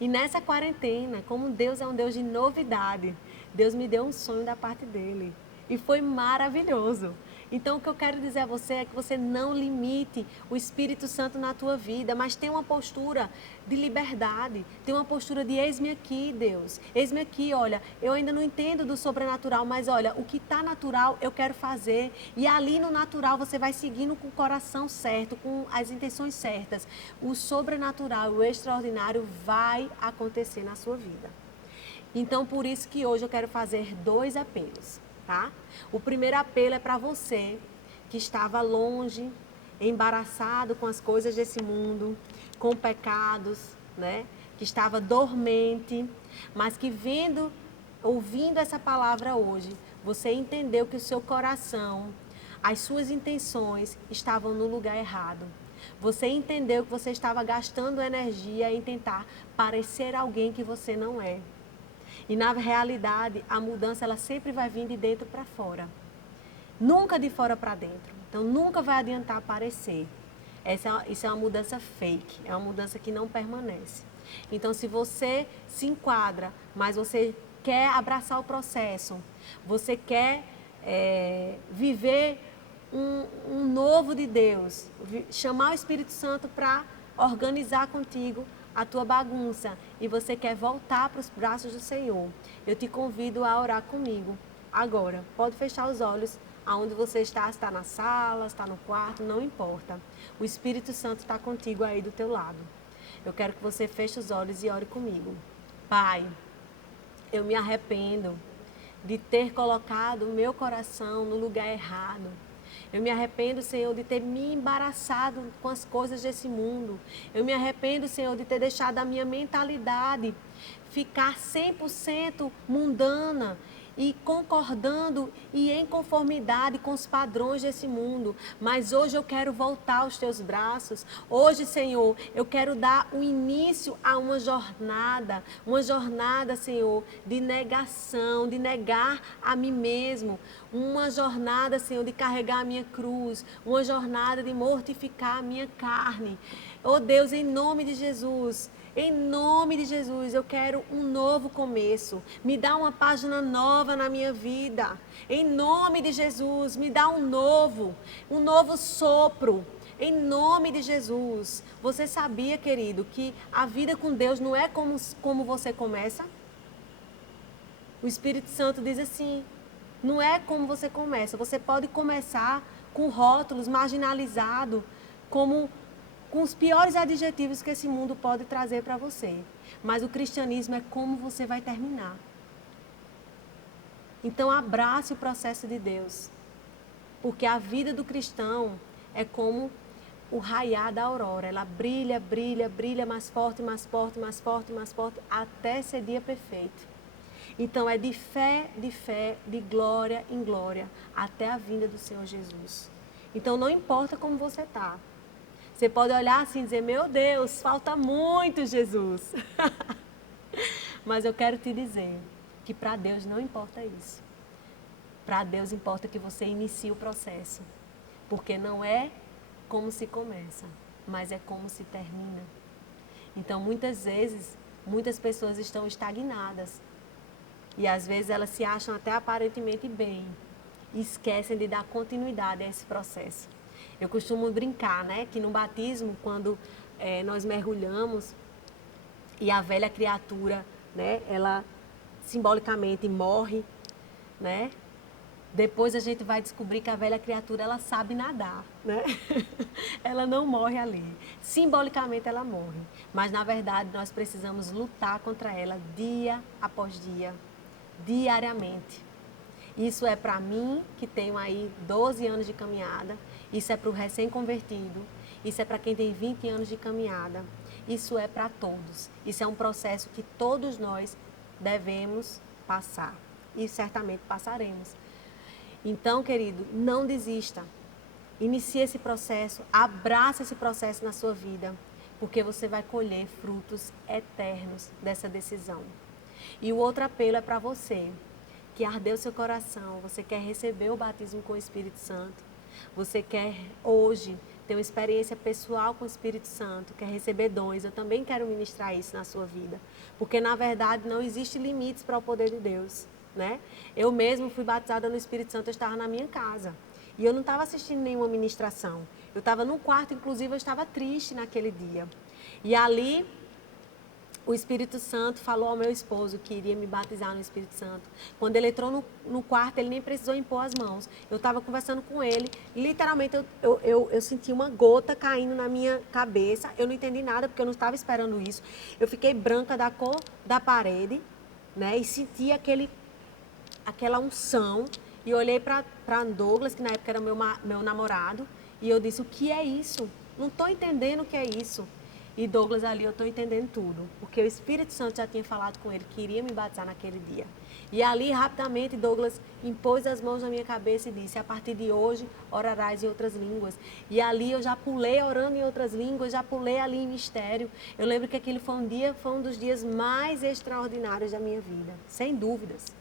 E nessa quarentena, como Deus é um Deus de novidade, Deus me deu um sonho da parte dele. E foi maravilhoso. Então, o que eu quero dizer a você é que você não limite o Espírito Santo na tua vida, mas tenha uma postura de liberdade, tenha uma postura de eis-me aqui, Deus. Eis-me aqui, olha, eu ainda não entendo do sobrenatural, mas olha, o que está natural eu quero fazer. E ali no natural você vai seguindo com o coração certo, com as intenções certas. O sobrenatural, o extraordinário vai acontecer na sua vida. Então, por isso que hoje eu quero fazer 2 apelos. Tá? O primeiro apelo é para você que estava longe, embaraçado com as coisas desse mundo, com pecados, né? Que estava dormente, mas que ouvindo essa palavra hoje, você entendeu que o seu coração, as suas intenções estavam no lugar errado. Você entendeu que você estava gastando energia em tentar parecer alguém que você não é. E na realidade, a mudança ela sempre vai vir de dentro para fora. Nunca de fora para dentro. Então, nunca vai adiantar aparecer. Isso é uma mudança fake, é uma mudança que não permanece. Então, se você se enquadra, mas você quer abraçar o processo, você quer viver um novo de Deus, chamar o Espírito Santo para organizar contigo a tua bagunça e você quer voltar para os braços do Senhor, eu te convido a orar comigo. Agora, pode fechar os olhos aonde você está, se está na sala, se está no quarto, não importa. O Espírito Santo está contigo aí do teu lado. Eu quero que você feche os olhos e ore comigo. Pai, eu me arrependo de ter colocado o meu coração no lugar errado. Eu me arrependo, Senhor, de ter me embaraçado com as coisas desse mundo. Eu me arrependo, Senhor, de ter deixado a minha mentalidade ficar 100% mundana e concordando e em conformidade com os padrões desse mundo. Mas hoje eu quero voltar aos teus braços. Hoje, Senhor, eu quero dar o início a uma jornada, Senhor, de negação, de negar a mim mesmo, uma jornada, Senhor, de carregar a minha cruz, uma jornada de mortificar a minha carne. Oh Deus, em nome de Jesus, eu quero um novo começo. Me dá uma página nova na minha vida. Em nome de Jesus, me dá um novo sopro. Em nome de Jesus. Você sabia, querido, que a vida com Deus não é como você começa? O Espírito Santo diz assim, não é como você começa. Você pode começar com rótulos, marginalizado, com os piores adjetivos que esse mundo pode trazer para você. Mas o cristianismo é como você vai terminar. Então abrace o processo de Deus. Porque a vida do cristão é como o raiar da aurora. Ela brilha, brilha, brilha mais forte, mais forte, mais forte, mais forte, até ser dia perfeito. Então é de fé, de glória em glória, até a vinda do Senhor Jesus. Então não importa como você está. Você pode olhar assim e dizer, meu Deus, falta muito, Jesus. Mas eu quero te dizer que para Deus não importa isso. Para Deus importa que você inicie o processo. Porque não é como se começa, mas é como se termina. Então, muitas vezes, muitas pessoas estão estagnadas. E às vezes elas se acham até aparentemente bem. E esquecem de dar continuidade a esse processo. Eu costumo brincar, né, que no batismo, quando nós mergulhamos e a velha criatura, né, ela simbolicamente morre, né, depois a gente vai descobrir que a velha criatura, ela sabe nadar, né? Ela não morre ali. Simbolicamente ela morre, mas na verdade nós precisamos lutar contra ela dia após dia, diariamente. Isso é para mim, que tenho aí 12 anos de caminhada. Isso é para o recém-convertido. Isso é para quem tem 20 anos de caminhada. Isso é para todos. Isso é um processo que todos nós devemos passar. E certamente passaremos. Então, querido, não desista. Inicie esse processo. Abrace esse processo na sua vida. Porque você vai colher frutos eternos dessa decisão. E o outro apelo é para você, que ardeu seu coração, você quer receber o batismo com o Espírito Santo, você quer hoje ter uma experiência pessoal com o Espírito Santo, quer receber dons, eu também quero ministrar isso na sua vida, porque na verdade não existe limites para o poder de Deus, né? Eu mesmo fui batizada no Espírito Santo, eu estava na minha casa, e eu não estava assistindo nenhuma ministração, eu estava num quarto, inclusive eu estava triste naquele dia, e ali o Espírito Santo falou ao meu esposo que iria me batizar no Espírito Santo. Quando ele entrou no quarto, ele nem precisou impor as mãos. Eu estava conversando com ele, literalmente eu senti uma gota caindo na minha cabeça. Eu não entendi nada, porque eu não estava esperando isso. Eu fiquei branca da cor da parede, né? E senti aquela unção. E olhei para Douglas, que na época era meu namorado, e eu disse, o que é isso? Não estou entendendo o que é isso. E Douglas, ali eu estou entendendo tudo, porque o Espírito Santo já tinha falado com ele que iria me batizar naquele dia. E ali, rapidamente, Douglas impôs as mãos na minha cabeça e disse, a partir de hoje, orarás em outras línguas. E ali eu já pulei orando em outras línguas, já pulei ali em mistério. Eu lembro que aquele foi um dos dias mais extraordinários da minha vida, sem dúvidas.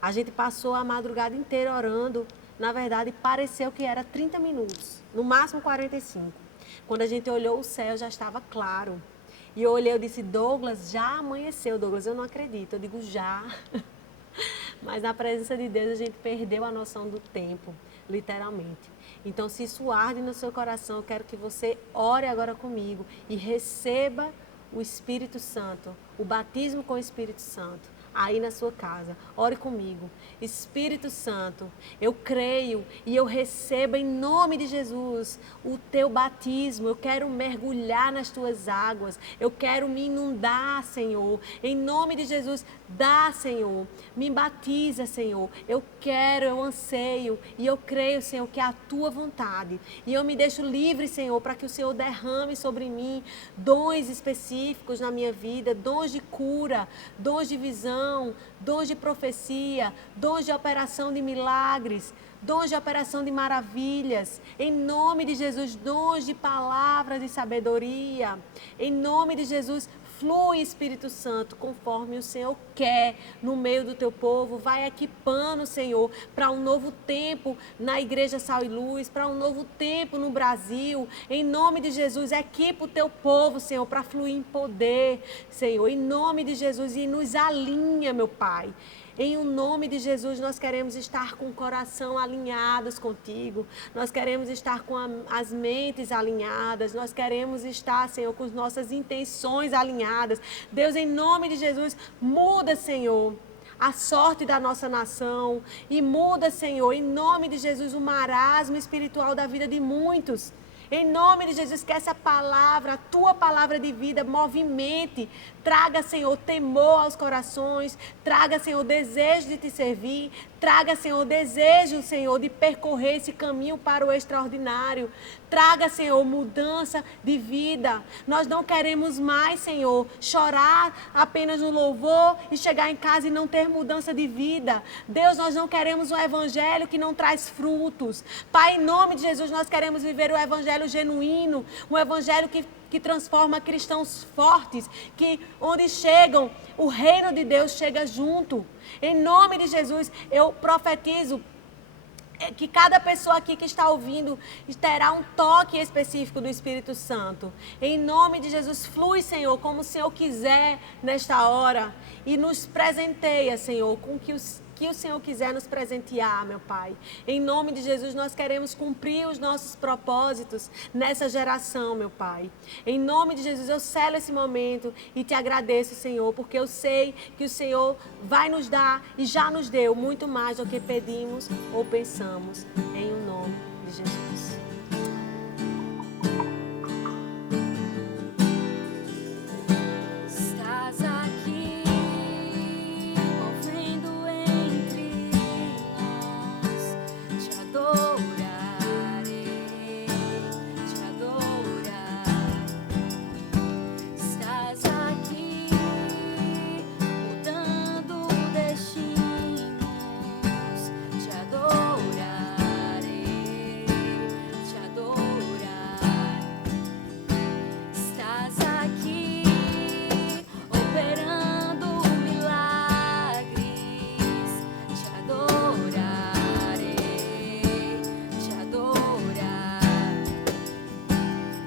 A gente passou a madrugada inteira orando, na verdade, pareceu que era 30 minutos, no máximo 45. Quando a gente olhou o céu, já estava claro. E eu olhei, eu disse, Douglas, já amanheceu, Douglas, eu não acredito. Eu digo, já. Mas na presença de Deus, a gente perdeu a noção do tempo, literalmente. Então, se isso arde no seu coração, eu quero que você ore agora comigo e receba o Espírito Santo, o batismo com o Espírito Santo, aí na sua casa. Ore comigo. Espírito Santo, eu creio e eu recebo em nome de Jesus o teu batismo. Eu quero mergulhar nas tuas águas. Eu quero me inundar, Senhor. Em nome de Jesus, dá, Senhor. Me batiza, Senhor. Eu quero, eu anseio e eu creio, Senhor, que é a tua vontade. E eu me deixo livre, Senhor, para que o Senhor derrame sobre mim dons específicos na minha vida, dons de cura, dons de visão, dons de profecia, dons de operação de milagres, dons de operação de maravilhas, em nome de Jesus, dons de palavras de sabedoria, em nome de Jesus, flui, Espírito Santo, conforme o Senhor quer no meio do teu povo. Vai equipando, Senhor, para um novo tempo na Igreja Sal e Luz, para um novo tempo no Brasil. Em nome de Jesus, equipa o teu povo, Senhor, para fluir em poder, Senhor. Em nome de Jesus, e nos alinha, meu Pai. Em o nome de Jesus, nós queremos estar com o coração alinhados contigo. Nós queremos estar com as mentes alinhadas. Nós queremos estar, Senhor, com as nossas intenções alinhadas. Deus, em nome de Jesus, muda, Senhor, a sorte da nossa nação. E muda, Senhor, em nome de Jesus, o marasmo espiritual da vida de muitos. Em nome de Jesus, que essa palavra, a tua palavra de vida, movimente, traga, Senhor, temor aos corações, traga, Senhor, desejo de te servir, traga, Senhor, desejo, Senhor, de percorrer esse caminho para o extraordinário, traga, Senhor, mudança de vida. Nós não queremos mais, Senhor, chorar apenas no louvor e chegar em casa e não ter mudança de vida. Deus, nós não queremos um evangelho que não traz frutos. Pai, em nome de Jesus, nós queremos viver o evangelho genuíno, um evangelho que transforma cristãos fortes, que onde chegam, o reino de Deus chega junto. Em nome de Jesus, eu profetizo que cada pessoa aqui que está ouvindo terá um toque específico do Espírito Santo. Em nome de Jesus, flui, Senhor, como o Senhor quiser nesta hora e nos presenteia, Senhor, com que o Senhor quiser nos presentear, meu Pai. Em nome de Jesus, nós queremos cumprir os nossos propósitos nessa geração, meu Pai. Em nome de Jesus, eu selo esse momento e te agradeço, Senhor, porque eu sei que o Senhor vai nos dar e já nos deu muito mais do que pedimos ou pensamos. Em o nome de Jesus. Estás aqui, movendo entre nós. Te adorarei, te adorar. Estás aqui, mudando destinos. Te adorarei, te adorar. Estás aqui, operando milagres. Te adorarei, te adorar.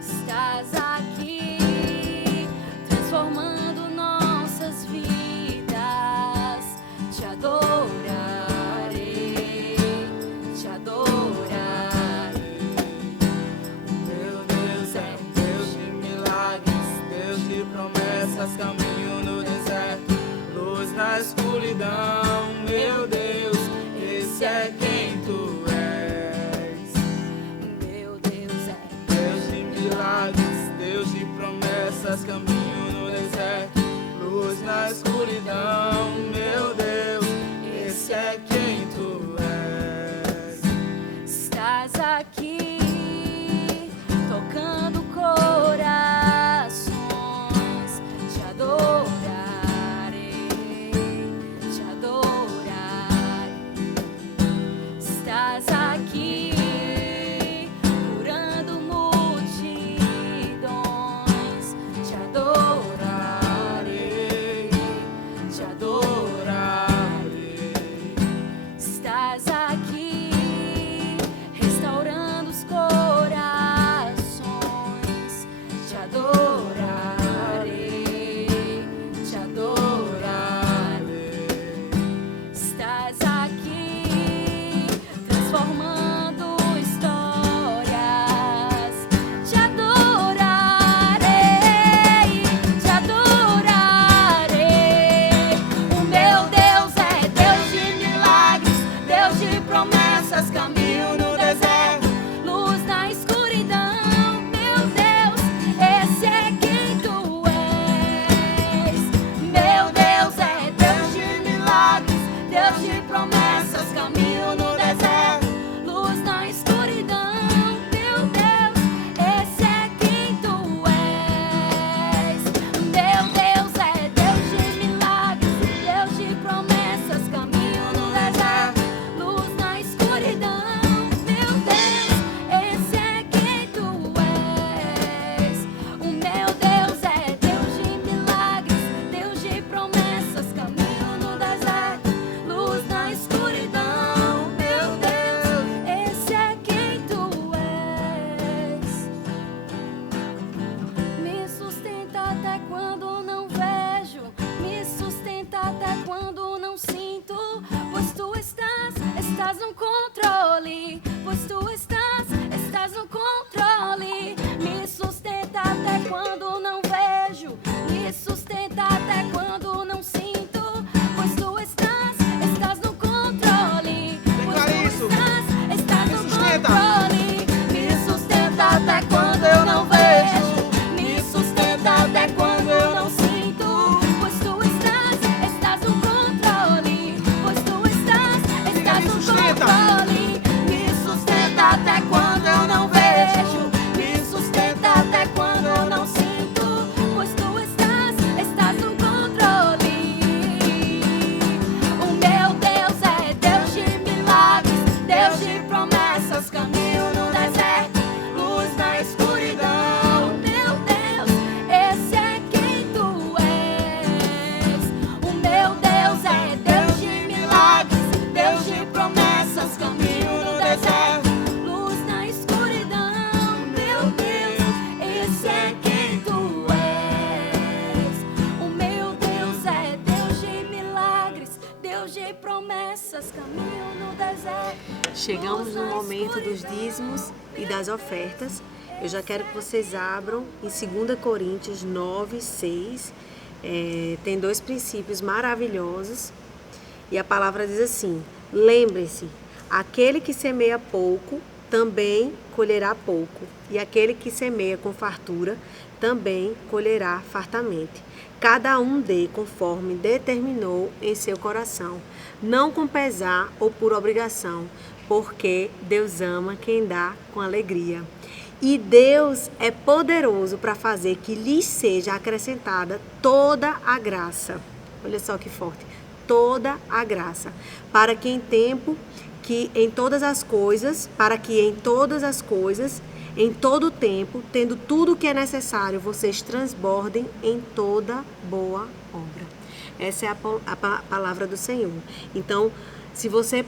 Estás aqui, transformando nossas vidas. Te adorarei, te adorar. Meu Deus é um Deus de milagres, Deus de promessas, caminho no deserto, luz na escuridão. Meu Deus, esse é quem tu és. Meu Deus é Deus de milagres, Deus de promessas, caminho no deserto, luz na escuridão. Meu Deus, esse é quem tu és. Estás aqui, tocando corações. Te adorarei, te adorar. Estás aqui, curando multidões. Te adorarei, te adorarei. Chegamos no momento dos dízimos e das ofertas. Eu já quero que vocês abram em 2 Coríntios 9, 6. Tem 2 princípios maravilhosos. E a palavra diz assim: lembrem-se, aquele que semeia pouco também colherá pouco, e aquele que semeia com fartura também colherá fartamente. Cada um dê conforme determinou em seu coração, não com pesar ou por obrigação, porque Deus ama quem dá com alegria. E Deus é poderoso para fazer que lhes seja acrescentada toda a graça. Olha só que forte. Toda a graça. Para que em todas as coisas, em todo o tempo, tendo tudo o que é necessário, vocês transbordem em toda boa obra. Essa é a palavra do Senhor. Então, se você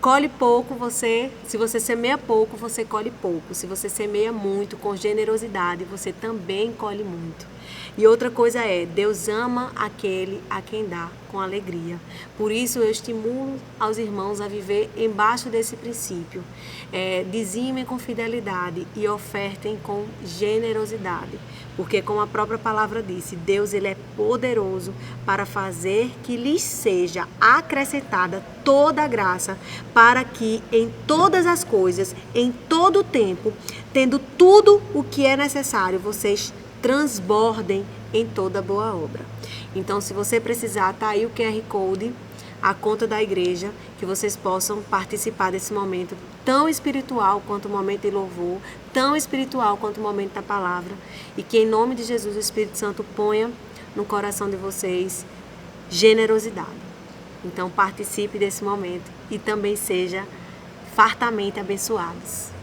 colhe pouco, se você semeia pouco, você colhe pouco. Se você semeia muito, com generosidade, você também colhe muito. E outra coisa Deus ama aquele a quem dá com alegria. Por isso eu estimulo aos irmãos a viver embaixo desse princípio. Dizimem com fidelidade e ofertem com generosidade. Porque como a própria palavra disse, Deus ele é poderoso para fazer que lhes seja acrescentada toda a graça, para que em todas as coisas, em todo o tempo, tendo tudo o que é necessário, vocês transbordem em toda boa obra. Então, se você precisar, tá aí o QR Code, a conta da igreja, que vocês possam participar desse momento tão espiritual quanto o momento de louvor, tão espiritual quanto o momento da palavra, e que em nome de Jesus o Espírito Santo ponha no coração de vocês generosidade. Então, participe desse momento e também seja fartamente abençoados.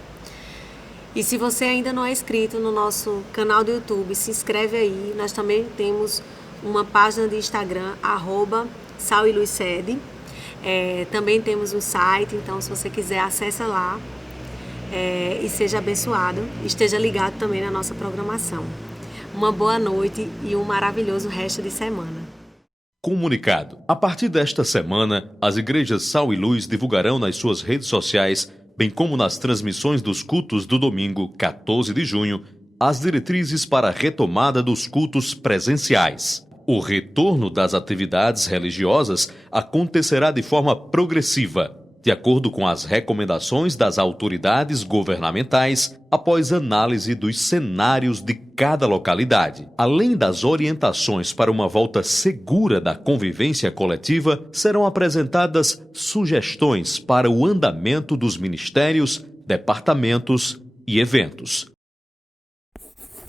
E se você ainda não é inscrito no nosso canal do YouTube, se inscreve aí. Nós também temos uma página de Instagram, @SalELuzSede. Também temos um site, então se você quiser, acessa lá e seja abençoado. Esteja ligado também na nossa programação. Uma boa noite e um maravilhoso resto de semana. Comunicado. A partir desta semana, as igrejas Sal e Luz divulgarão nas suas redes sociais, bem como nas transmissões dos cultos do domingo 14 de junho, as diretrizes para a retomada dos cultos presenciais. O retorno das atividades religiosas acontecerá de forma progressiva, de acordo com as recomendações das autoridades governamentais, após análise dos cenários de cada localidade. Além das orientações para uma volta segura da convivência coletiva, serão apresentadas sugestões para o andamento dos ministérios, departamentos e eventos.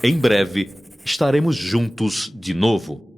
Em breve, estaremos juntos de novo.